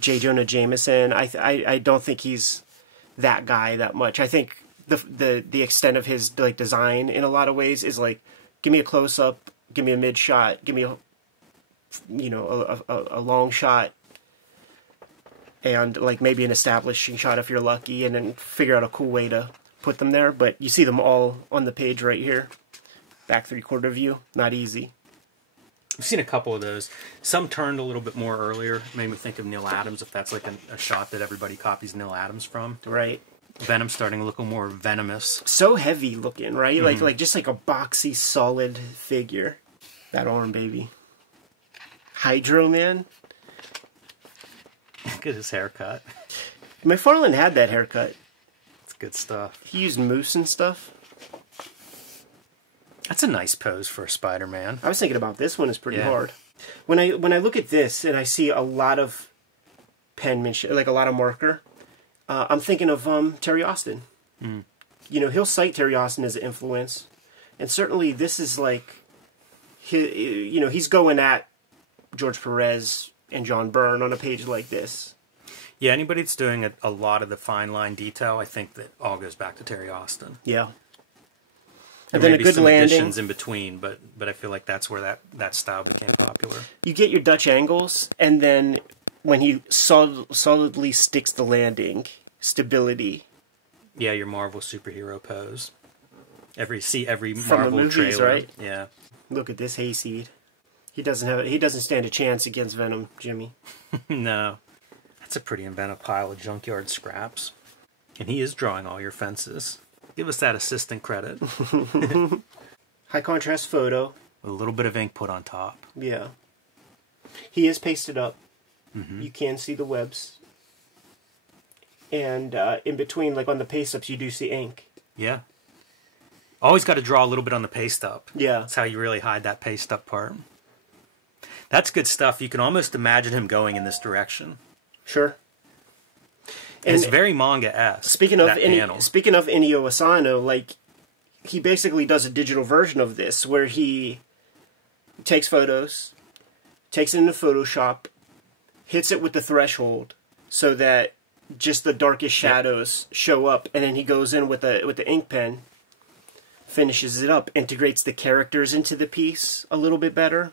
J. Jonah Jameson. I don't think he's that guy that much. I think the extent of his like design in a lot of ways is like, give me a close up, give me a mid shot, give me a long shot, and like maybe an establishing shot if you're lucky, and then figure out a cool way to put them there. But you see them all on the page right here, back 3/4 view. Not easy. I've seen a couple of those. Some turned a little bit more earlier. Made me think of Neil Adams, if that's like a shot that everybody copies Neil Adams from. Right. Venom starting to look a little more venomous. So heavy looking, right? Mm-hmm. Like just like a boxy, solid figure. That arm, baby. Hydro Man. Look at his haircut. McFarlane had that haircut. It's good stuff. He used mousse and stuff. That's a nice pose for a Spider-Man. I was thinking about this one is pretty hard. When I look at this and I see a lot of penmanship, like a lot of marker, I'm thinking of Terry Austin. Mm. He'll cite Terry Austin as an influence, and certainly this is like, he's going at George Perez and John Byrne on a page like this. Yeah, anybody that's doing a lot of the fine line detail, I think that all goes back to Terry Austin. Yeah. And then a good landing. Additions in between, but I feel like that's where that style became popular. You get your Dutch angles, and then when he solidly sticks the landing, stability. Yeah, your Marvel superhero pose. Every from Marvel the movies, trailer, right? Yeah. Look at this hayseed. He doesn't stand a chance against Venom, Jimmy. No. That's a pretty inventive pile of junkyard scraps. And he is drawing all your fences. Give us that assistant credit. High contrast photo. With a little bit of ink put on top. Yeah. He is pasted up. Mm-hmm. You can see the webs. And in between, like on the paste ups, you do see ink. Yeah. Always got to draw a little bit on the paste up. Yeah. That's how you really hide that paste up part. That's good stuff. You can almost imagine him going in this direction. Sure. And it's very manga-esque. Speaking of Inio Asano, like, he basically does a digital version of this where he takes photos, takes it into Photoshop, hits it with the threshold so that just the darkest shadows show up, and then he goes in with the ink pen, finishes it up, integrates the characters into the piece a little bit better.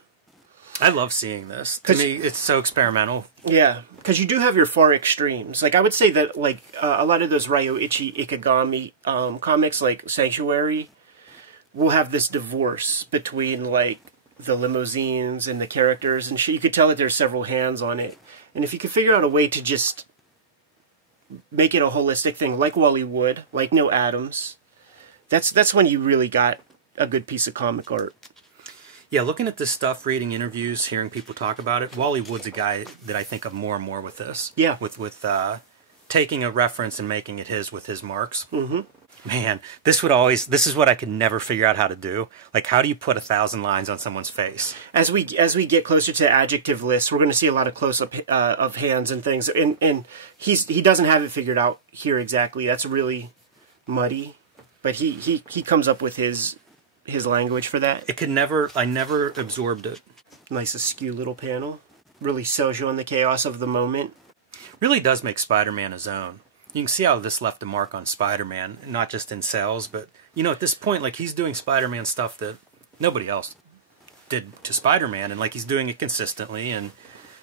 I love seeing this. To me, it's so experimental. Yeah, because you do have your far extremes. Like, I would say that, like, a lot of those Ryoichi Ikegami comics, like Sanctuary, will have this divorce between, like, the limousines and the characters and shit. You could tell that there's several hands on it. And if you could figure out a way to just make it a holistic thing, like Wally Wood, like Neil Adams, that's when you really got a good piece of comic art. Yeah, looking at this stuff, reading interviews, hearing people talk about it, Wally Wood's a guy that I think of more and more with this. Yeah. With taking a reference and making it his with his marks. Mm-hmm. Man, this is what I could never figure out how to do. Like, how do you put 1,000 lines on someone's face? As we get closer to adjective lists, we're going to see a lot of close-up of hands and things. And he doesn't have it figured out here exactly. That's really muddy. But he comes up with his language for that. I never absorbed it. Nice askew little panel. Really sells you on the chaos of the moment. Really does make Spider-Man his own. You can see how this left a mark on Spider-Man, not just in sales, but, you know, at this point, like, he's doing Spider-Man stuff that nobody else did to Spider-Man, and, like, he's doing it consistently and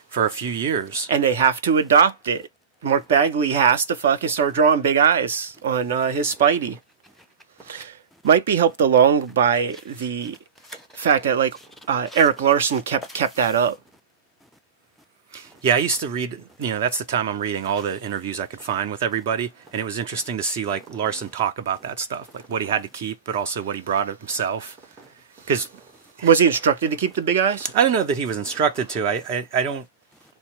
for a few years. And they have to adopt it. Mark Bagley has to fucking start drawing big eyes on his Spidey. Might be helped along by the fact that, like, Eric Larson kept that up. Yeah, I used to read, you know, that's the time I'm reading all the interviews I could find with everybody, and it was interesting to see, like, Larson talk about that stuff, like what he had to keep, but also what he brought up himself. Because was he instructed to keep the big eyes? I don't know that he was instructed to. I don't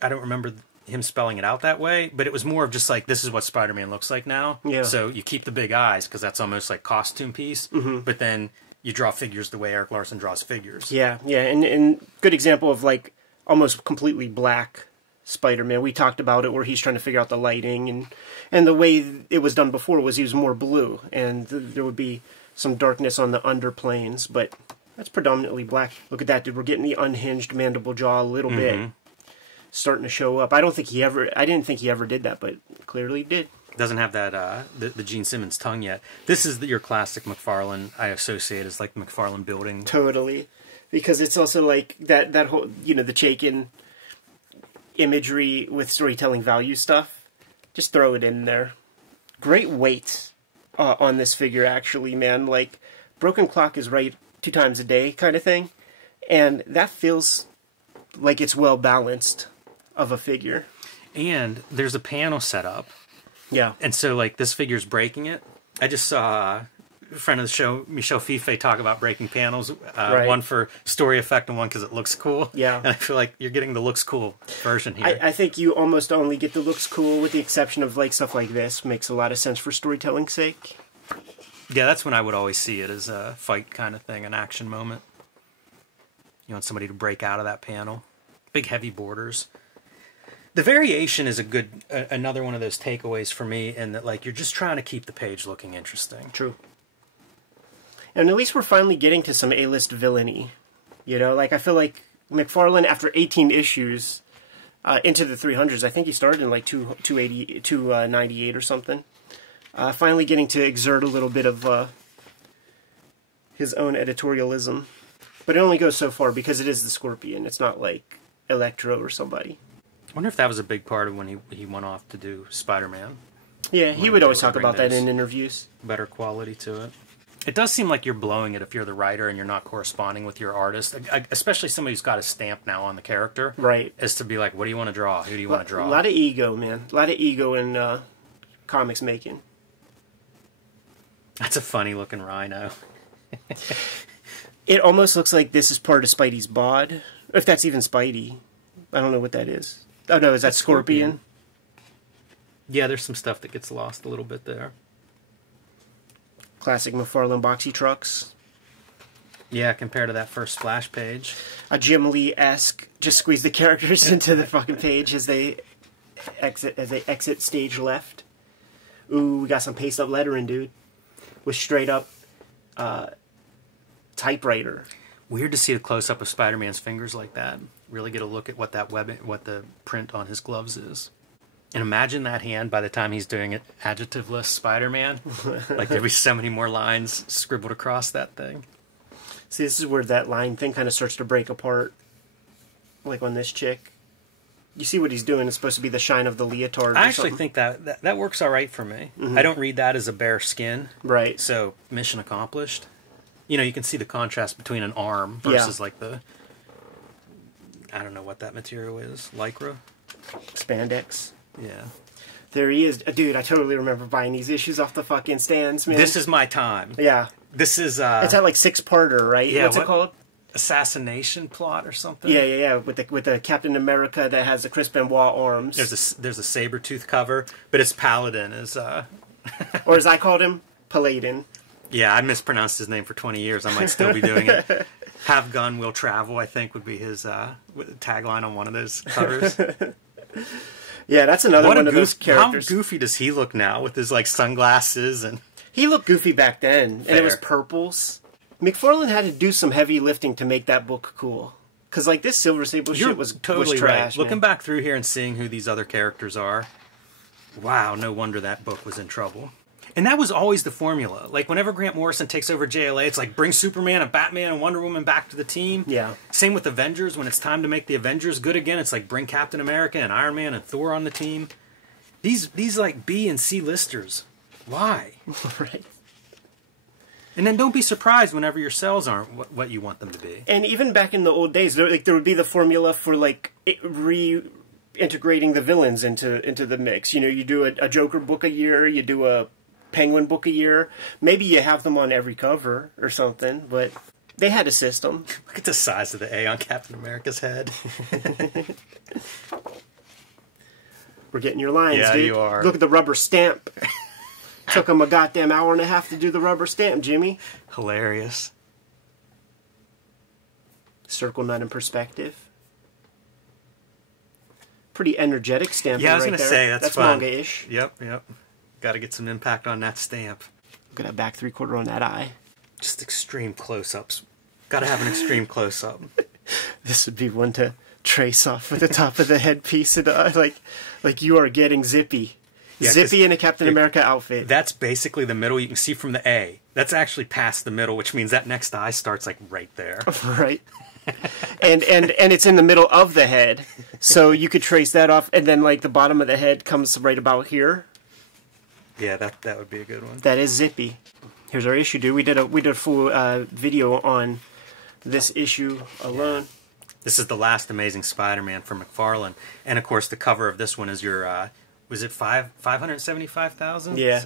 remember him spelling it out that way, but it was more of just like, this is what Spider-Man looks like now. Yeah. So you keep the big eyes because that's almost like costume piece, but then you draw figures the way Eric Larson draws figures. Yeah, and good example of, like, almost completely black Spider-Man. We talked about it where he's trying to figure out the lighting, and the way it was done before was he was more blue, and there would be some darkness on the underplanes, but that's predominantly black. Look at that, dude. We're getting the unhinged mandible jaw a little bit starting to show up. I didn't think he ever did that, but clearly did. Doesn't have that the Gene Simmons tongue yet. This is your classic McFarlane. I associate as like the McFarlane building. Totally, because it's also like that whole, you know, the Chaykin imagery with storytelling value stuff. Just throw it in there. Great weight on this figure, actually, man. Like, broken clock is right 2 times a day kind of thing, and that feels like it's well balanced of a figure. And there's a panel set up. Yeah. And so, like, this figure's breaking it. I just saw a friend of the show, Michel Fife, talk about breaking panels. Right. One for story effect and one because it looks cool. Yeah. And I feel like you're getting the looks cool version here. I think you almost only get the looks cool with the exception of, like, stuff like this. Makes a lot of sense for storytelling's sake. Yeah, that's when I would always see it as a fight kind of thing, an action moment. You want somebody to break out of that panel. Big, heavy borders. The variation is another one of those takeaways for me, in that, like, you're just trying to keep the page looking interesting. True. And at least we're finally getting to some A-list villainy. You know, like, I feel like McFarlane, after 18 issues, into the 300s, I think he started in, like, 298 or something. Finally getting to exert a little bit of his own editorialism. But it only goes so far because it is the Scorpion. It's not like Electro or somebody. I wonder if that was a big part of when he went off to do Spider-Man. Yeah, he would always talk about that in interviews. Better quality to it. It does seem like you're blowing it if you're the writer and you're not corresponding with your artist, especially somebody who's got a stamp now on the character. Right. Is to be like, what do you want to draw? Who do you want to draw? A lot of ego, man. A lot of ego in comics making. That's a funny-looking rhino. It almost looks like this is part of Spidey's bod. If that's even Spidey. I don't know what that is. Oh, no, is that Scorpion? Yeah, there's some stuff that gets lost a little bit there. Classic McFarlane boxy trucks. Yeah, compared to that first splash page. A Jim Lee-esque, just squeeze the characters into the fucking page as they exit stage left. Ooh, we got some paste-up lettering, dude. With straight-up typewriter. Weird to see a close-up of Spider-Man's fingers like that. Really get a look at what what the print on his gloves is. And imagine that hand by the time he's doing it adjectiveless Spider-Man. Like, there'd be so many more lines scribbled across that thing. See, this is where that line thing kind of starts to break apart. Like on this chick. You see what he's doing. It's supposed to be the shine of the leotard. I actually think that works all right for me. Mm-hmm. I don't read that as a bare skin. Right. So, mission accomplished. You know, you can see the contrast between an arm versus, like, the... I don't know what that material is. Lycra? Spandex. Yeah. There he is. Dude, I totally remember buying these issues off the fucking stands, man. This is my time. Yeah. This is... it's that, like, 6-parter, right? Yeah, What's it called? assassination plot or something. Yeah. With the Captain America that has the Chris Benoit arms. There's a Sabretooth cover, but it's Paladin is or as I called him, Paladin. Yeah, I mispronounced his name for 20 years. I might still be doing it. Have gun, will travel, I think would be his tagline on one of those covers. Yeah, that's another one of those characters. How goofy does he look now with his like sunglasses and? He looked goofy back then, and it was purples. McFarlane had to do some heavy lifting to make that book cool. Because like this Silver Sable shit was totally trash. Right. Looking back through here and seeing who these other characters are, wow, no wonder that book was in trouble. And that was always the formula. Like, whenever Grant Morrison takes over JLA, it's like, bring Superman and Batman and Wonder Woman back to the team. Yeah. Same with Avengers. When it's time to make the Avengers good again, it's like, bring Captain America and Iron Man and Thor on the team. These like, B and C listers. Why? Right. And then don't be surprised whenever your cells aren't what you want them to be. And even back in the old days, there would be the formula for, like, reintegrating the villains into the mix. You know, you do a Joker book a year, you do a Penguin book a year. Maybe you have them on every cover or something, but they had a system. Look at the size of the A on Captain America's head. We're getting your lines, yeah, dude. You are. Look at the rubber stamp. Took them a goddamn hour and a half to do the rubber stamp, Jimmy. Hilarious. Circle nut in perspective. Pretty energetic stamp. Yeah, I was going to say, that's fun. Manga-ish. Yep. Got to get some impact on that stamp. Look at that back 3/4 on that eye. Just extreme close-ups. Got to have an extreme close-up. This would be one to trace off with the top of the headpiece. And, like you are getting Zippy. Yeah, Zippy in a Captain America outfit. That's basically the middle. You can see from the A. That's actually past the middle, which means that next eye starts like right there. Right. and it's in the middle of the head. So you could trace that off, and then like the bottom of the head comes right about here. Yeah, that would be a good one. That is Zippy. Here's our issue, dude. We did a full video on this issue alone. Yeah. This is the last Amazing Spider-Man from McFarlane, and of course the cover of this one is your was it 575,000? Yeah.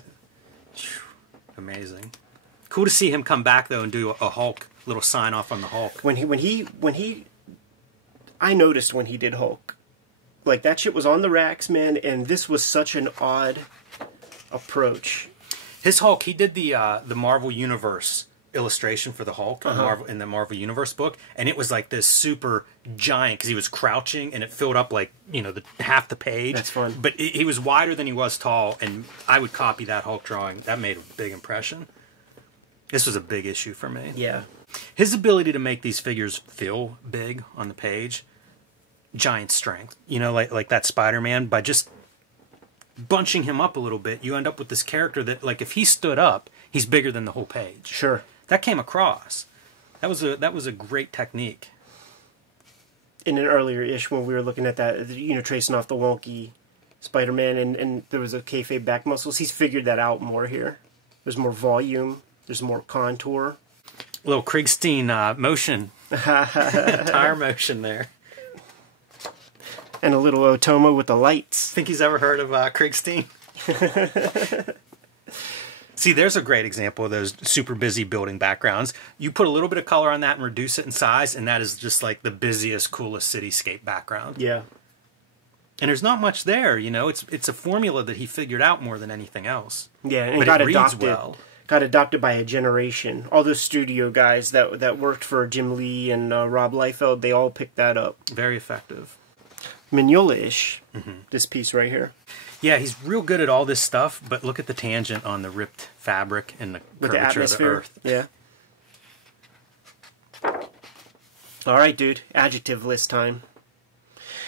Amazing. Cool to see him come back though and do a Hulk little sign off on the Hulk. When he I noticed when he did Hulk, like that shit was on the racks, man, and this was such an odd approach. His Hulk, he did the Marvel Universe illustration for the Hulk in the Marvel Universe book, and it was like this super giant because he was crouching and it filled up like half the page. That's fun. But he was wider than he was tall, and I would copy that Hulk drawing. That made a big impression. This was a big issue for me. Yeah. His ability to make these figures feel big on the page, giant strength. Like that Spider-Man, by just bunching him up a little bit, you end up with this character that, like, if he stood up, he's bigger than the whole page. Sure. That came across. That was a great technique. In an earlier ish, when we were looking at that, tracing off the wonky Spider-Man, and there was a kayfabe back muscles, he's figured that out more here. There's more volume. There's more contour. A little Kriegstein motion. Tire motion there. And a little Otomo with the lights. Think he's ever heard of Kriegstein? See, there's a great example of those super busy building backgrounds. You put a little bit of color on that and reduce it in size, and that is just like the busiest, coolest cityscape background. Yeah. And there's not much there, It's a formula that he figured out more than anything else. Yeah, and but it reads adopted. Well. Got adopted by a generation. All those studio guys that worked for Jim Lee and Rob Liefeld, they all picked that up. Very effective. Mignola-ish, this piece right here. Yeah, he's real good at all this stuff, but look at the tangent on the ripped fabric and the curvature of the earth. Yeah. All right, dude. Adjective list time.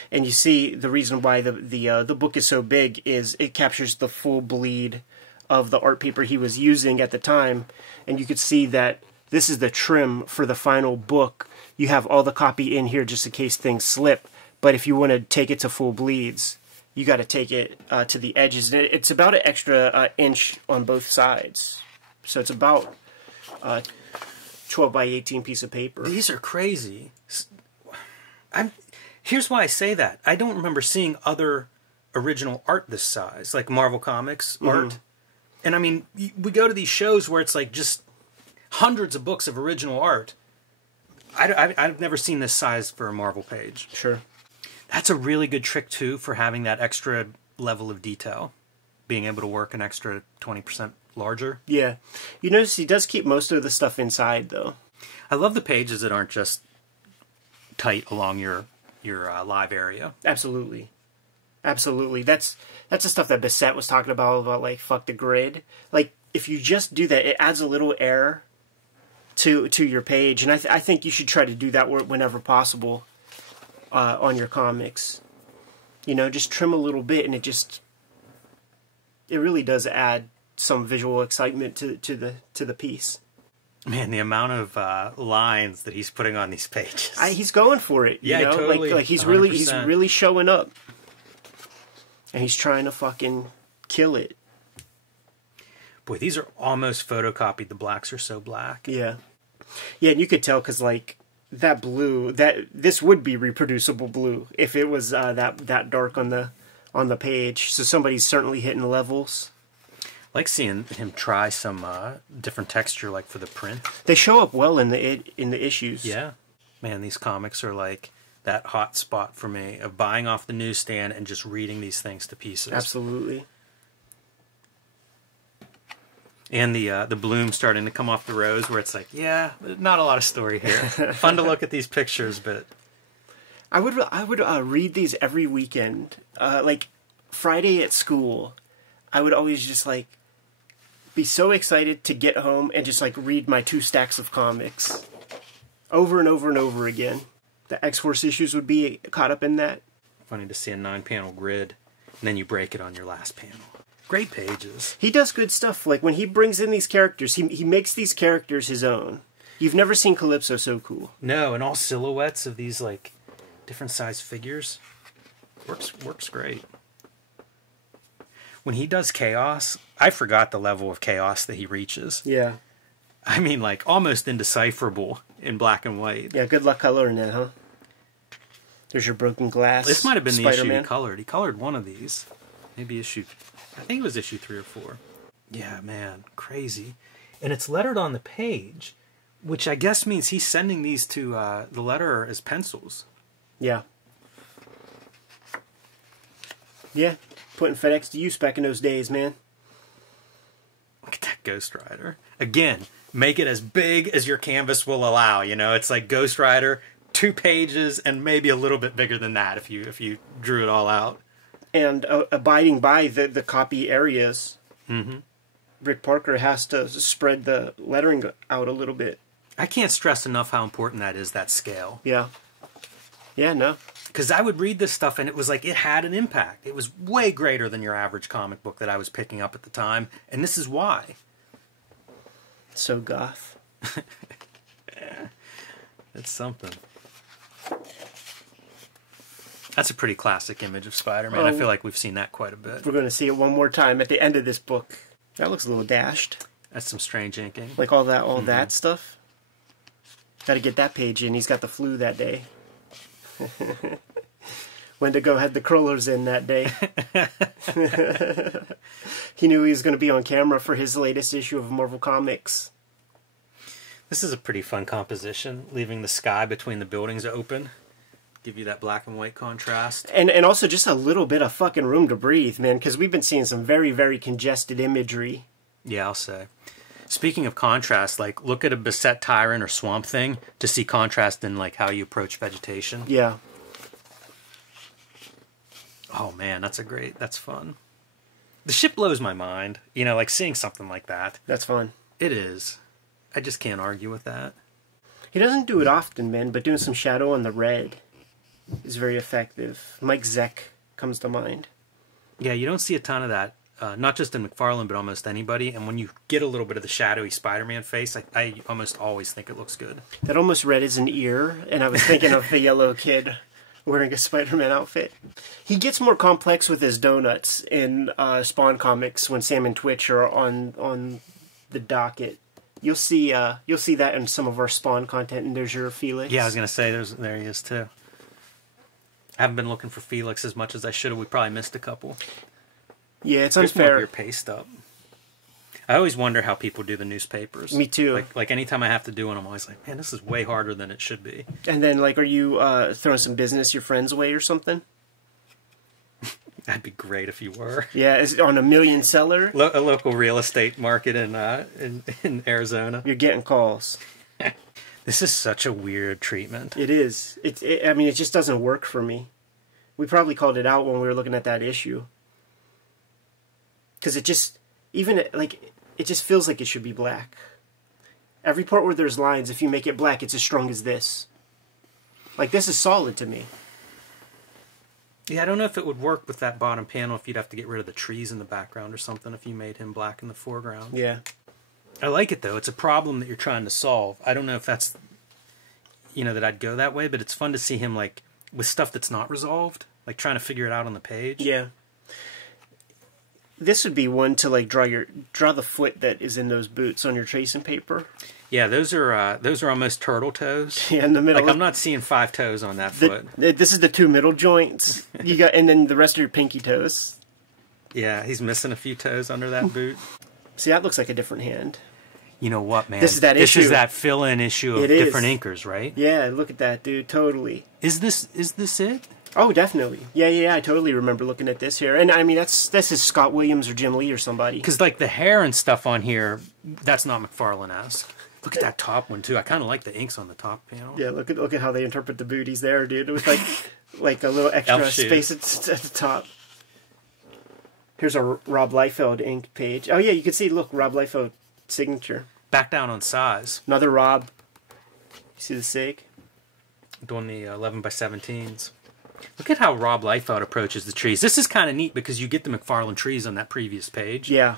And you see the reason why the book is so big is it captures the full bleed of the art paper he was using at the time, and you could see that this is the trim for the final book. You have all the copy in here just in case things slip, but if you want to take it to full bleeds, you got to take it to the edges. And it's about an extra inch on both sides, so it's about 12 by 18 piece of paper. These are crazy. Here's why I say that. I don't remember seeing other original art this size, like Marvel Comics art. And I mean, we go to these shows where it's like just hundreds of books of original art. I've never seen this size for a Marvel page. Sure. That's a really good trick, too, for having that extra level of detail. Being able to work an extra 20% larger. Yeah. You notice he does keep most of the stuff inside, though. I love the pages that aren't just tight along your live area. Absolutely. Absolutely. That's the stuff that Bissett was talking about, like, fuck the grid. Like, if you just do that, it adds a little air to your page. And I think you should try to do that whenever possible on your comics. You know, just trim a little bit, and it really does add some visual excitement to the piece. Man, the amount of lines that he's putting on these pages. He's going for it. Yeah, you know? totally. Like he's 100%. really showing up. And he's trying to fucking kill it. Boy, these are almost photocopied. The blacks are so black. Yeah. Yeah, and you could tell because, like, that blue, this would be reproducible blue if it was that dark on the page. So somebody's certainly hitting levels. I like seeing him try some different texture, like for the print. They show up well in the issues. Yeah. Man, these comics are like that hot spot for me of buying off the newsstand and just reading these things to pieces. Absolutely. And the bloom starting to come off the rose, where it's like, yeah, not a lot of story here. Fun to look at these pictures, but I would read these every weekend. Like Friday at school, I would always just like be so excited to get home and just like read my 2 stacks of comics over and over and over again. The X-Force issues would be caught up in that. funny to see a 9-panel grid, and then you break it on your last panel. Great pages. He does good stuff. Like when he brings in these characters, he makes these characters his own. You've never seen Calypso so cool. No, and all silhouettes of these like different size figures. Works great. When he does chaos, I forgot the level of chaos that he reaches. Yeah. I mean, like almost indecipherable in black and white. Yeah, good luck coloring it, huh? There's your broken glass. This might have been Spider-Man. the issue he colored. He colored one of these. Maybe I think it was issue 3 or 4. Yeah, man, crazy. And it's lettered on the page, which I guess means he's sending these to the letterer as pencils. Yeah. Yeah, putting FedEx to use back in those days, man. Look at that Ghost Rider. Again, make it as big as your canvas will allow, you know? It's like Ghost Rider, 2 pages, and maybe a little bit bigger than that if you drew it all out. And abiding by the copy areas. Mm-hmm. Rick Parker has to spread the lettering out a little bit. I can't stress enough how important that is, that scale. Yeah. Yeah, no. Because I would read this stuff and it was like it had an impact. It was way greater than your average comic book that I was picking up at the time. And this is why. So goth. Yeah. It's something. That's a pretty classic image of Spider-Man. I feel like we've seen that quite a bit. We're going to see it one more time at the end of this book. That looks a little dashed. That's some strange inking. Like all that stuff. Got to get that page in. He's got the flu that day. Wendigo had the crawlers in that day. He knew he was going to be on camera for his latest issue of Marvel Comics. This is a pretty fun composition, leaving the sky between the buildings open. Give you that black and white contrast. And also just a little bit of fucking room to breathe, man, because we've been seeing some very, very congested imagery. Yeah, I'll say. Speaking of contrast, like, look at a beset tyrant or swamp thing to see contrast in, like, how you approach vegetation. Yeah. Oh, man, that's fun. The ship blows my mind. You know, like, seeing something like that. That's fun. It is. I just can't argue with that. He doesn't do it often, man, but doing some shadow on the red is very effective. Mike Zeck comes to mind. Yeah, you don't see a ton of that. Not just in McFarlane, but almost anybody. And when you get a little bit of the shadowy Spider-Man face, I almost always think it looks good. That almost red as an ear, and I was thinking of the yellow kid wearing a Spider-Man outfit. He gets more complex with his donuts in Spawn comics when Sam and Twitch are on the docket. You'll see that in some of our Spawn content, and there's your Felix. Yeah, I was going to say, there he is, too. I haven't been looking for Felix as much as I should have. We probably missed a couple. Yeah, it's Here's more of unfair. your paste up. I always wonder how people do the newspapers. Me too. Like anytime I have to do one, I'm always like, man, this is way harder than it should be. And then, like, are you throwing some business your friends away or something? That'd be great if you were. Yeah, is it on a million seller? A local real estate market in Arizona. You're getting calls. This is such a weird treatment. It is. I mean, it just doesn't work for me. We probably called it out when we were looking at that issue. Because it just, it just feels like it should be black. Every part where there's lines, if you make it black, it's as strong as this. Like, this is solid to me. Yeah, I don't know if it would work with that bottom panel if you'd have to get rid of the trees in the background or something if you made him black in the foreground. Yeah. I like it, though. It's a problem that you're trying to solve. I don't know if that's, that I'd go that way, but it's fun to see him, like, with stuff that's not resolved, like trying to figure it out on the page. Yeah. This would be one to, like, draw the foot that is in those boots on your tracing paper. Yeah, those are almost turtle toes. Yeah, in the middle. Like, I'm not seeing 5 toes on that foot. This is the 2 middle joints. And then the rest are your pinky toes. Yeah, he's missing a few toes under that boot. See, that looks like a different hand. You know what, man? This is that issue. This is that fill-in issue of different inkers, right? Yeah, look at that, dude. Totally. Is this it? Oh, definitely. Yeah. I totally remember looking at this here. And, I mean, this is Scott Williams or Jim Lee or somebody. Because, like, the hair and stuff on here, that's not McFarlane-esque. Look at that top one, too. I kind of like the inks on the top panel. Yeah, look at how they interpret the booties there, dude. With, like a little extra space at the top. Here's a Rob Liefeld ink page. Oh, yeah, you can see, look, Rob Liefeld signature. Back down on size. Another Rob. You see the sig? Doing the 11 by 17s. Look at how Rob Liefeld approaches the trees. This is kind of neat because you get the McFarlane trees on that previous page. Yeah.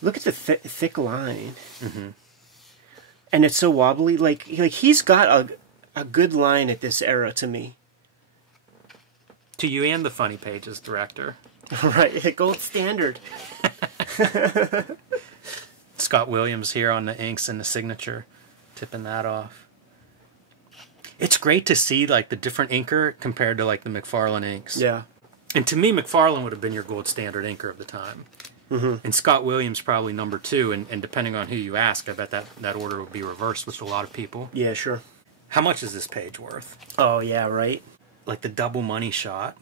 Look at the thick line. Mm-hmm. And it's so wobbly. Like he's got a good line at this era to me. To you and the Funny Pages director. Right, gold standard. Scott Williams here on the inks and the signature, tipping that off. It's great to see, like, the different inker compared to, like, the McFarlane inks. Yeah. And to me, McFarlane would have been your gold standard inker of the time. Mm-hmm. And Scott Williams probably number 2, and depending on who you ask, I bet that order would be reversed with a lot of people. Yeah, sure. How much is this page worth? Oh, yeah, right? Like the double money shot.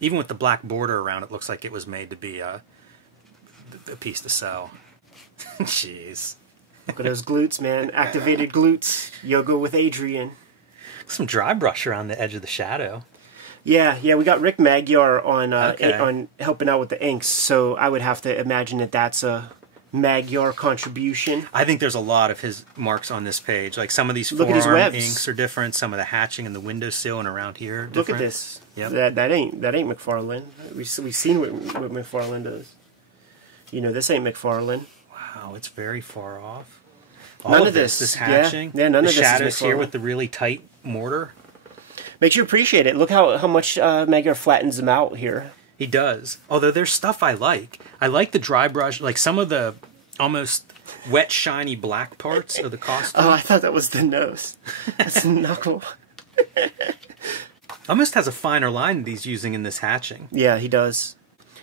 Even with the black border around it, looks like it was made to be a piece to sell. Jeez. Look at those glutes, man. Activated glutes. Yoga with Adrian. Some dry brush around the edge of the shadow. Yeah, we got Rick Magyar on helping out with the inks, so I would have to imagine that that's a Magyar contribution. I think there's a lot of his marks on this page. Like some of these forearm inks are different. Some of the hatching in the windowsill and around here are different. Look at this. Yep. That ain't McFarlane. We've seen what McFarlane does. This ain't McFarlane. Wow, it's very far off. None of this hatching. Yeah, none of this is shadows McFarlane. here with the really tight mortar. Makes you appreciate it. Look how much Magyar flattens them out here. He does. Although there's stuff I like. I like the dry brush, like some of the almost wet, shiny black parts of the costume. Oh, I thought that was the nose. That's knuckle. Almost has a finer line he's using in this hatching. Yeah, he does.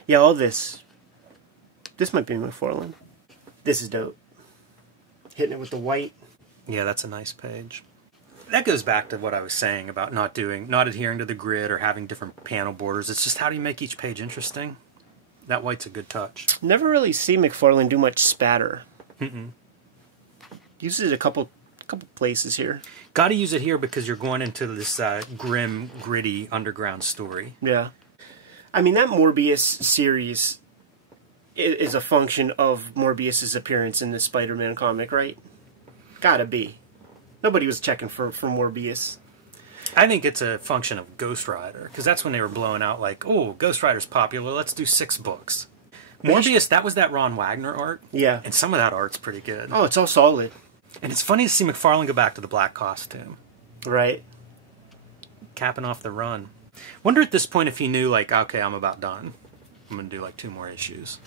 Yeah, all this. This might be McFarlane. This is dope. Hitting it with the white. Yeah, that's a nice page. That goes back to what I was saying about not adhering to the grid or having different panel borders. It's just how do you make each page interesting? That white's a good touch. Never really see McFarlane do much spatter. Mm-mm. Uses it a couple places here. Got to use it here because you're going into this grim, gritty underground story. Yeah. I mean, that Morbius series is a function of Morbius's appearance in this Spider-Man comic, right? Gotta be. Nobody was checking for Morbius. I think it's a function of Ghost Rider, because that's when they were blowing out like, oh, Ghost Rider's popular, let's do 6 books. Morbius, that was that Ron Wagner art. Yeah. And some of that art's pretty good. Oh, it's all solid. And it's funny to see McFarlane go back to the black costume. Right. Capping off the run. Wonder at this point if he knew, like, okay, I'm about done. I'm going to do, like, 2 more issues.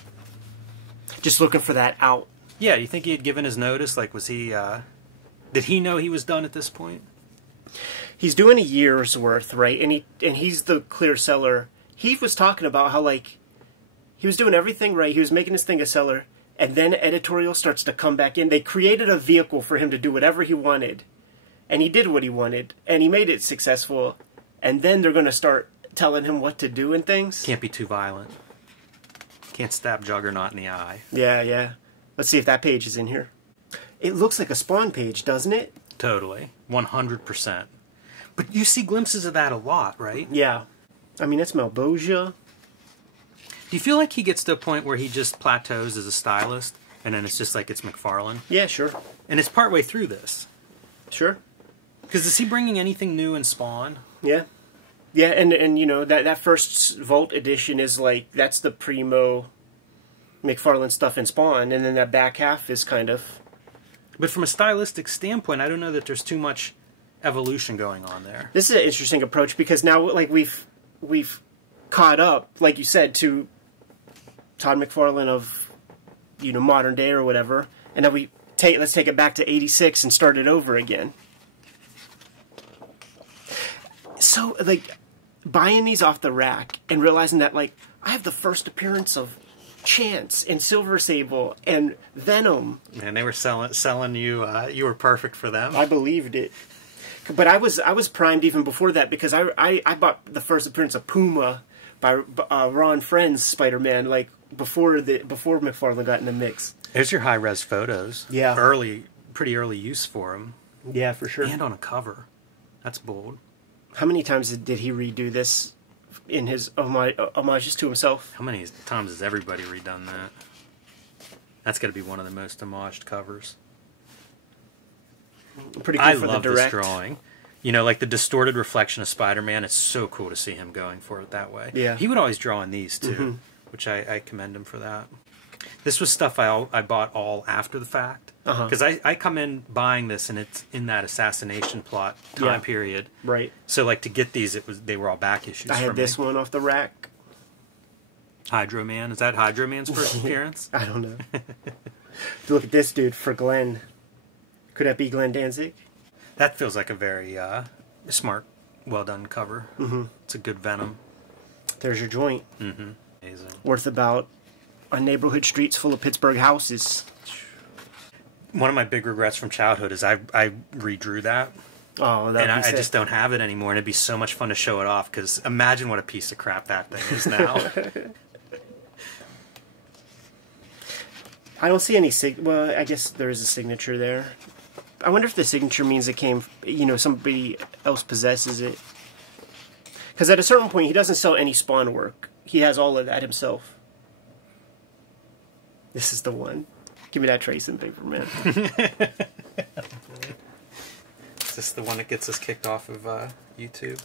Just looking for that out. Yeah, you think he had given his notice? Like, was he, did he know he was done at this point? He's doing a year's worth, right? And he's the clear seller. He was talking about how, like, he was doing everything right. He was making his thing a seller. and then editorial starts to come back in. They created a vehicle for him to do whatever he wanted, and he did what he wanted, and he made it successful, and then they're going to start telling him what to do and things. Can't be too violent. Can't stab Juggernaut in the eye. Yeah. Let's see if that page is in here. It looks like a Spawn page, doesn't it? Totally. 100%. But you see glimpses of that a lot, right? Yeah. I mean, it's Malbosia. Do you feel like he gets to a point where he just plateaus as a stylist, and then it's just like it's McFarlane? Yeah, sure. And it's partway through this. Sure. Because is he bringing anything new in Spawn? Yeah. Yeah, and you know, that first Vault edition is like, that's the primo McFarlane stuff in Spawn, and then that back half is kind of... But from a stylistic standpoint, I don't know that there's too much evolution going on there. This is an interesting approach, because now, like, we've caught up, like you said, to Todd McFarlane of, you know, modern day or whatever, and now let's take it back to 86 and start it over again. So, like, buying these off the rack and realizing that, like, I have the first appearance of Chance and Silver Sable and Venom. Man, they were selling you. You were perfect for them. I believed it, but I was primed even before that, because I bought the first appearance of Puma by Ron Friend's Spider-Man, like before McFarlane got in the mix. There's your high res photos. Yeah, pretty early use for him. Yeah, for sure. And on a cover, that's bold. How many times did he redo this in his homages to himself? How many times has everybody redone that? That's got to be one of the most homaged covers. Pretty cool. I love this drawing. You know, like the distorted reflection of Spider-Man. It's so cool to see him going for it that way. Yeah. He would always draw in these too, which I commend him for that. This was stuff I bought all after the fact. Because I come in buying this, and it's in that assassination plot time period. Right. So, like, to get these, they were all back issues. I had this one off the rack. Hydro Man. Is that Hydro Man's first appearance? I don't know. Look at this dude for Glenn. Could that be Glenn Danzig? That feels like a very smart, well done cover. It's a good Venom. There's your joint. Amazing. Worth about a neighborhood streets full of Pittsburgh houses. One of my big regrets from childhood is I redrew that. Oh, and I just don't have it anymore, and it'd be so much fun to show it off, because imagine what a piece of crap that thing is now. I don't see any well, I guess there is a signature there. I wonder if the signature means it came, you know, somebody else possesses it. Because at a certain point, he doesn't sell any Spawn work. He has all of that himself. This is the one. Give me that tracing paper, man. Is this the one that gets us kicked off of YouTube?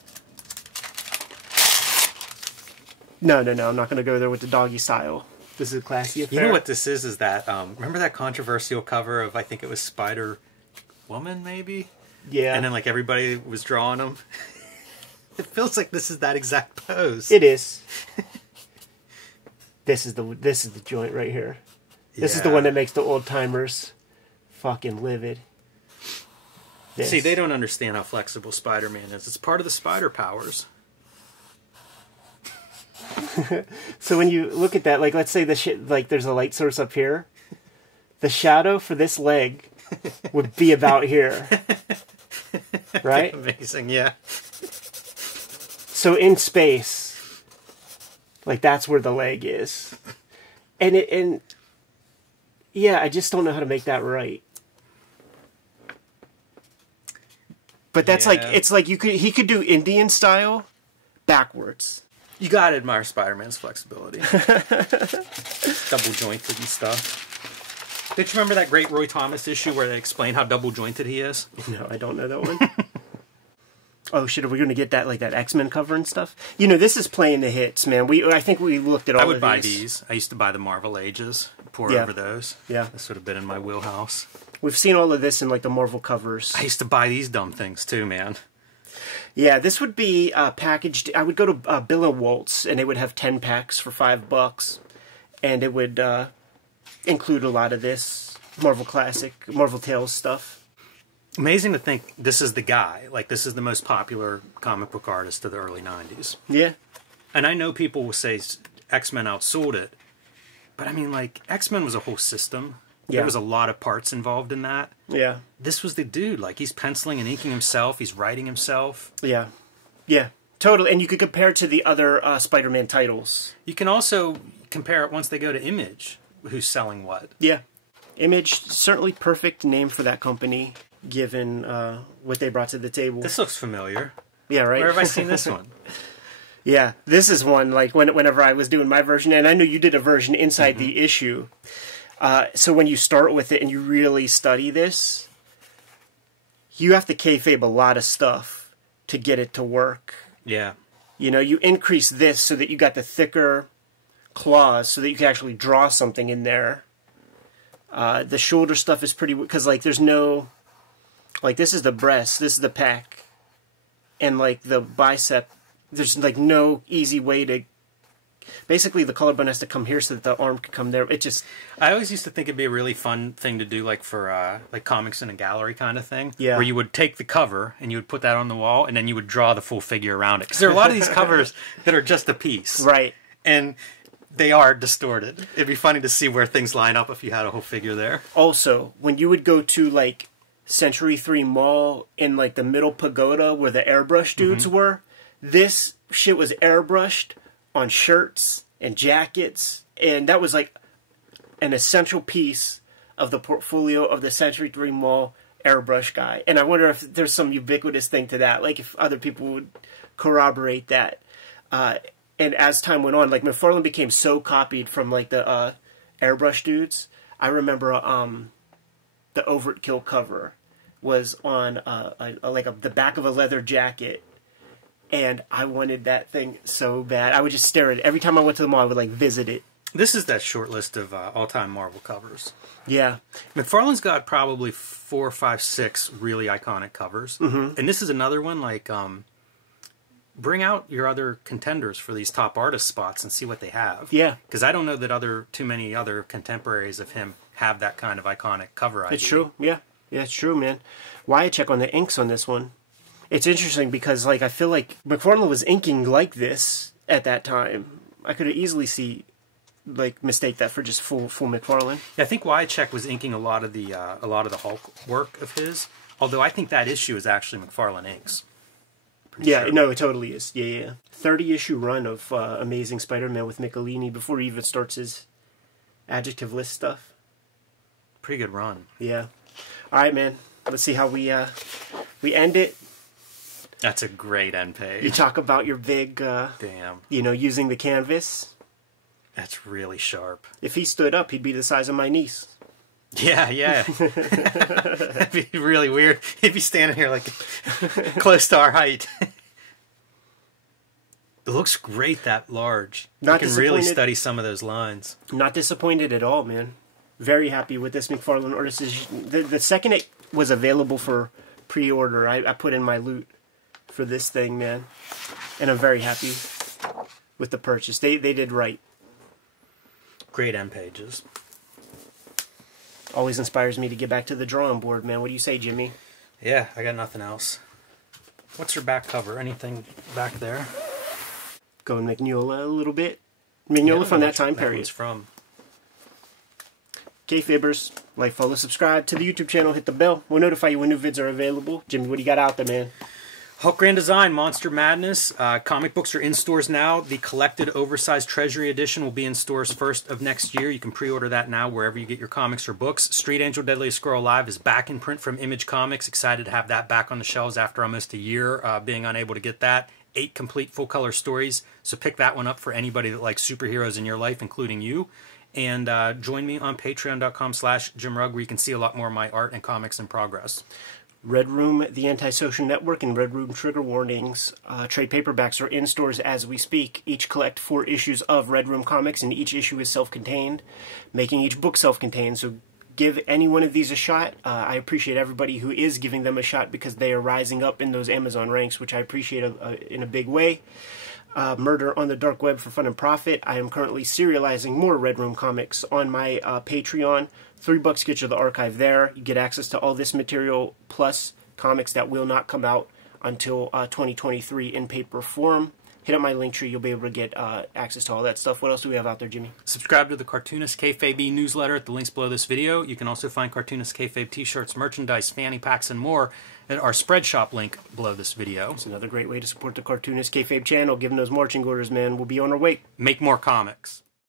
No. I'm not going to go there with the doggy style. This is a classy affair. You know what this is that, remember that controversial cover of, I think it was Spider-Woman, maybe? Yeah. And then, like, everybody was drawing them. It feels like this is that exact pose. It is. This is the joint right here. This is the one that makes the old timers fucking livid. This. See, they don't understand how flexible Spider-Man is. It's part of the spider powers. So when you look at that, like, let's say like there's a light source up here, the shadow for this leg would be about here, right? Amazing, yeah. So in space, like, that's where the leg is, and yeah, I just don't know how to make that right. But that's like, it's like he could do Indian style backwards. You gotta admire Spider-Man's flexibility. Double jointed and stuff. Did you remember that great Roy Thomas issue where they explain how double jointed he is? No, I don't know that one. Oh shit, are we going to get that, like, that X-Men cover and stuff? You know, this is playing the hits, man. I think we looked at all of these. I would buy these. I used to buy the Marvel Ages. Pour over those. Yeah. This would have been in my wheelhouse. We've seen all of this in, like, the Marvel covers. I used to buy these dumb things too, man. Yeah, this would be packaged. I would go to Bill & Waltz, and they would have 10 packs for $5, and it would include a lot of this Marvel Classic, Marvel Tales stuff. Amazing to think this is the guy. Like, this is the most popular comic book artist of the early 90s. Yeah. And I know people will say X-Men outsold it, But I mean, like, X-Men was a whole system. Yeah. There was a lot of parts involved in that. Yeah. This was the dude. Like, he's penciling and inking himself. He's writing himself. Yeah. Yeah. Totally. And you could compare it to the other Spider-Man titles. You can also compare it once they go to Image, who's selling what. Yeah. Image, certainly perfect name for that company, given what they brought to the table. This looks familiar. Yeah, right? Where have I seen this one? Yeah, this is one, like, whenever I was doing my version, and I know you did a version inside the issue. So when you start with it and you really study this, you have to kayfabe a lot of stuff to get it to work. Yeah. You know, you increase this so that you got the thicker claws so that you can actually draw something in there. The shoulder stuff is pretty... Because, like, there's no... Like, this is the breast, this is the pec, and, like, the bicep. There's, like, no easy way to... Basically, the collarbone has to come here so that the arm can come there. It just... I always used to think it'd be a really fun thing to do, like, for, like, comics in a gallery kind of thing. Yeah. Where you would take the cover, and you would put that on the wall, and then you would draw the full figure around it. Because there are a lot of these covers that are just a piece. Right. And they are distorted. It'd be funny to see where things line up if you had a whole figure there. Also, when you would go to, like, Century 3 Mall in, like, the middle pagoda where the airbrush dudes were, this shit was airbrushed on shirts and jackets, and that was, like, an essential piece of the portfolio of the Century 3 Mall airbrush guy. And I wonder if there's some ubiquitous thing to that, like if other people would corroborate that. And as time went on, like, McFarlane became so copied from, like, the airbrush dudes. I remember the Overkill cover was on the back of a leather jacket, and I wanted that thing so bad. I would just stare at it. Every time I went to the mall, I would, like, visit it. This is that short list of all-time Marvel covers. Yeah. McFarlane's got probably 4, 5, 6 really iconic covers. And this is another one, like, bring out your other contenders for these top artist spots and see what they have. Yeah. Because I don't know that too many other contemporaries of him have that kind of iconic cover idea. It's true, yeah. Yeah, it's true, man. Why check on the inks on this one? It's interesting because, like, I feel like McFarlane was inking like this at that time. I could easily mistake that for just full McFarlane. Yeah, I think Wycheck was inking a lot of the Hulk work of his. Although I think that issue is actually McFarlane inks. Yeah, sure. No, it totally is. Yeah. 30-issue run of Amazing Spider-Man with Michelini before he even starts his adjective list stuff. Pretty good run. Yeah. All right, man. Let's see how we end it. That's a great end page. You talk about your big... Damn. Using the canvas. That's really sharp. If he stood up, he'd be the size of my niece. Yeah. That'd be really weird. He'd be standing here, like, close to our height. It looks great that large. You can really study some of those lines. Not disappointed at all, man. Very happy with this McFarlane artist. The second it was available for pre-order, I put in my loot for this thing, man. And I'm very happy with the purchase. They did right. Great end pages. Always inspires me to get back to the drawing board, man. What do you say, Jimmy? Yeah, I got nothing else. What's your back cover? Anything back there? Going Mignola a little bit. Mignola from that time period. It's from. Kayfabers, like, follow, subscribe to the YouTube channel, hit the bell. We'll notify you when new vids are available. Jimmy, what do you got out there, man? Hulk Grand Design, Monster Madness. Comic books are in stores now. The collected oversized Treasury Edition will be in stores first of next year. You can pre-order that now wherever you get your comics or books. Street Angel Deadliest Squirrel Alive is back in print from Image Comics. Excited to have that back on the shelves after almost a year being unable to get that. 8 complete full-color stories, so pick that one up for anybody that likes superheroes in your life, including you. And join me on patreon.com/JimRugg, where you can see a lot more of my art and comics in progress. Red Room, The Antisocial Network, and Red Room Trigger Warnings. Trade paperbacks are in stores as we speak. Each collect 4 issues of Red Room comics, and each issue is self-contained, making each book self-contained. So give any one of these a shot. I appreciate everybody who is giving them a shot because they are rising up in those Amazon ranks, which I appreciate in a big way. Murder on the Dark Web for Fun and Profit. I am currently serializing more Red Room comics on my Patreon. $3 gets you the archive there. You get access to all this material, plus comics that will not come out until 2023 in paper form. hit up my link tree. You'll be able to get access to all that stuff. What else do we have out there, Jimmy? Subscribe to the Cartoonist Kayfabe newsletter at the links below this video. You can also find Cartoonist Kayfabe t-shirts, merchandise, fanny packs, and more at our spread shop link below this video. It's another great way to support the Cartoonist Kayfabe channel. Giving those marching orders, man. We'll be on our way. Make more comics.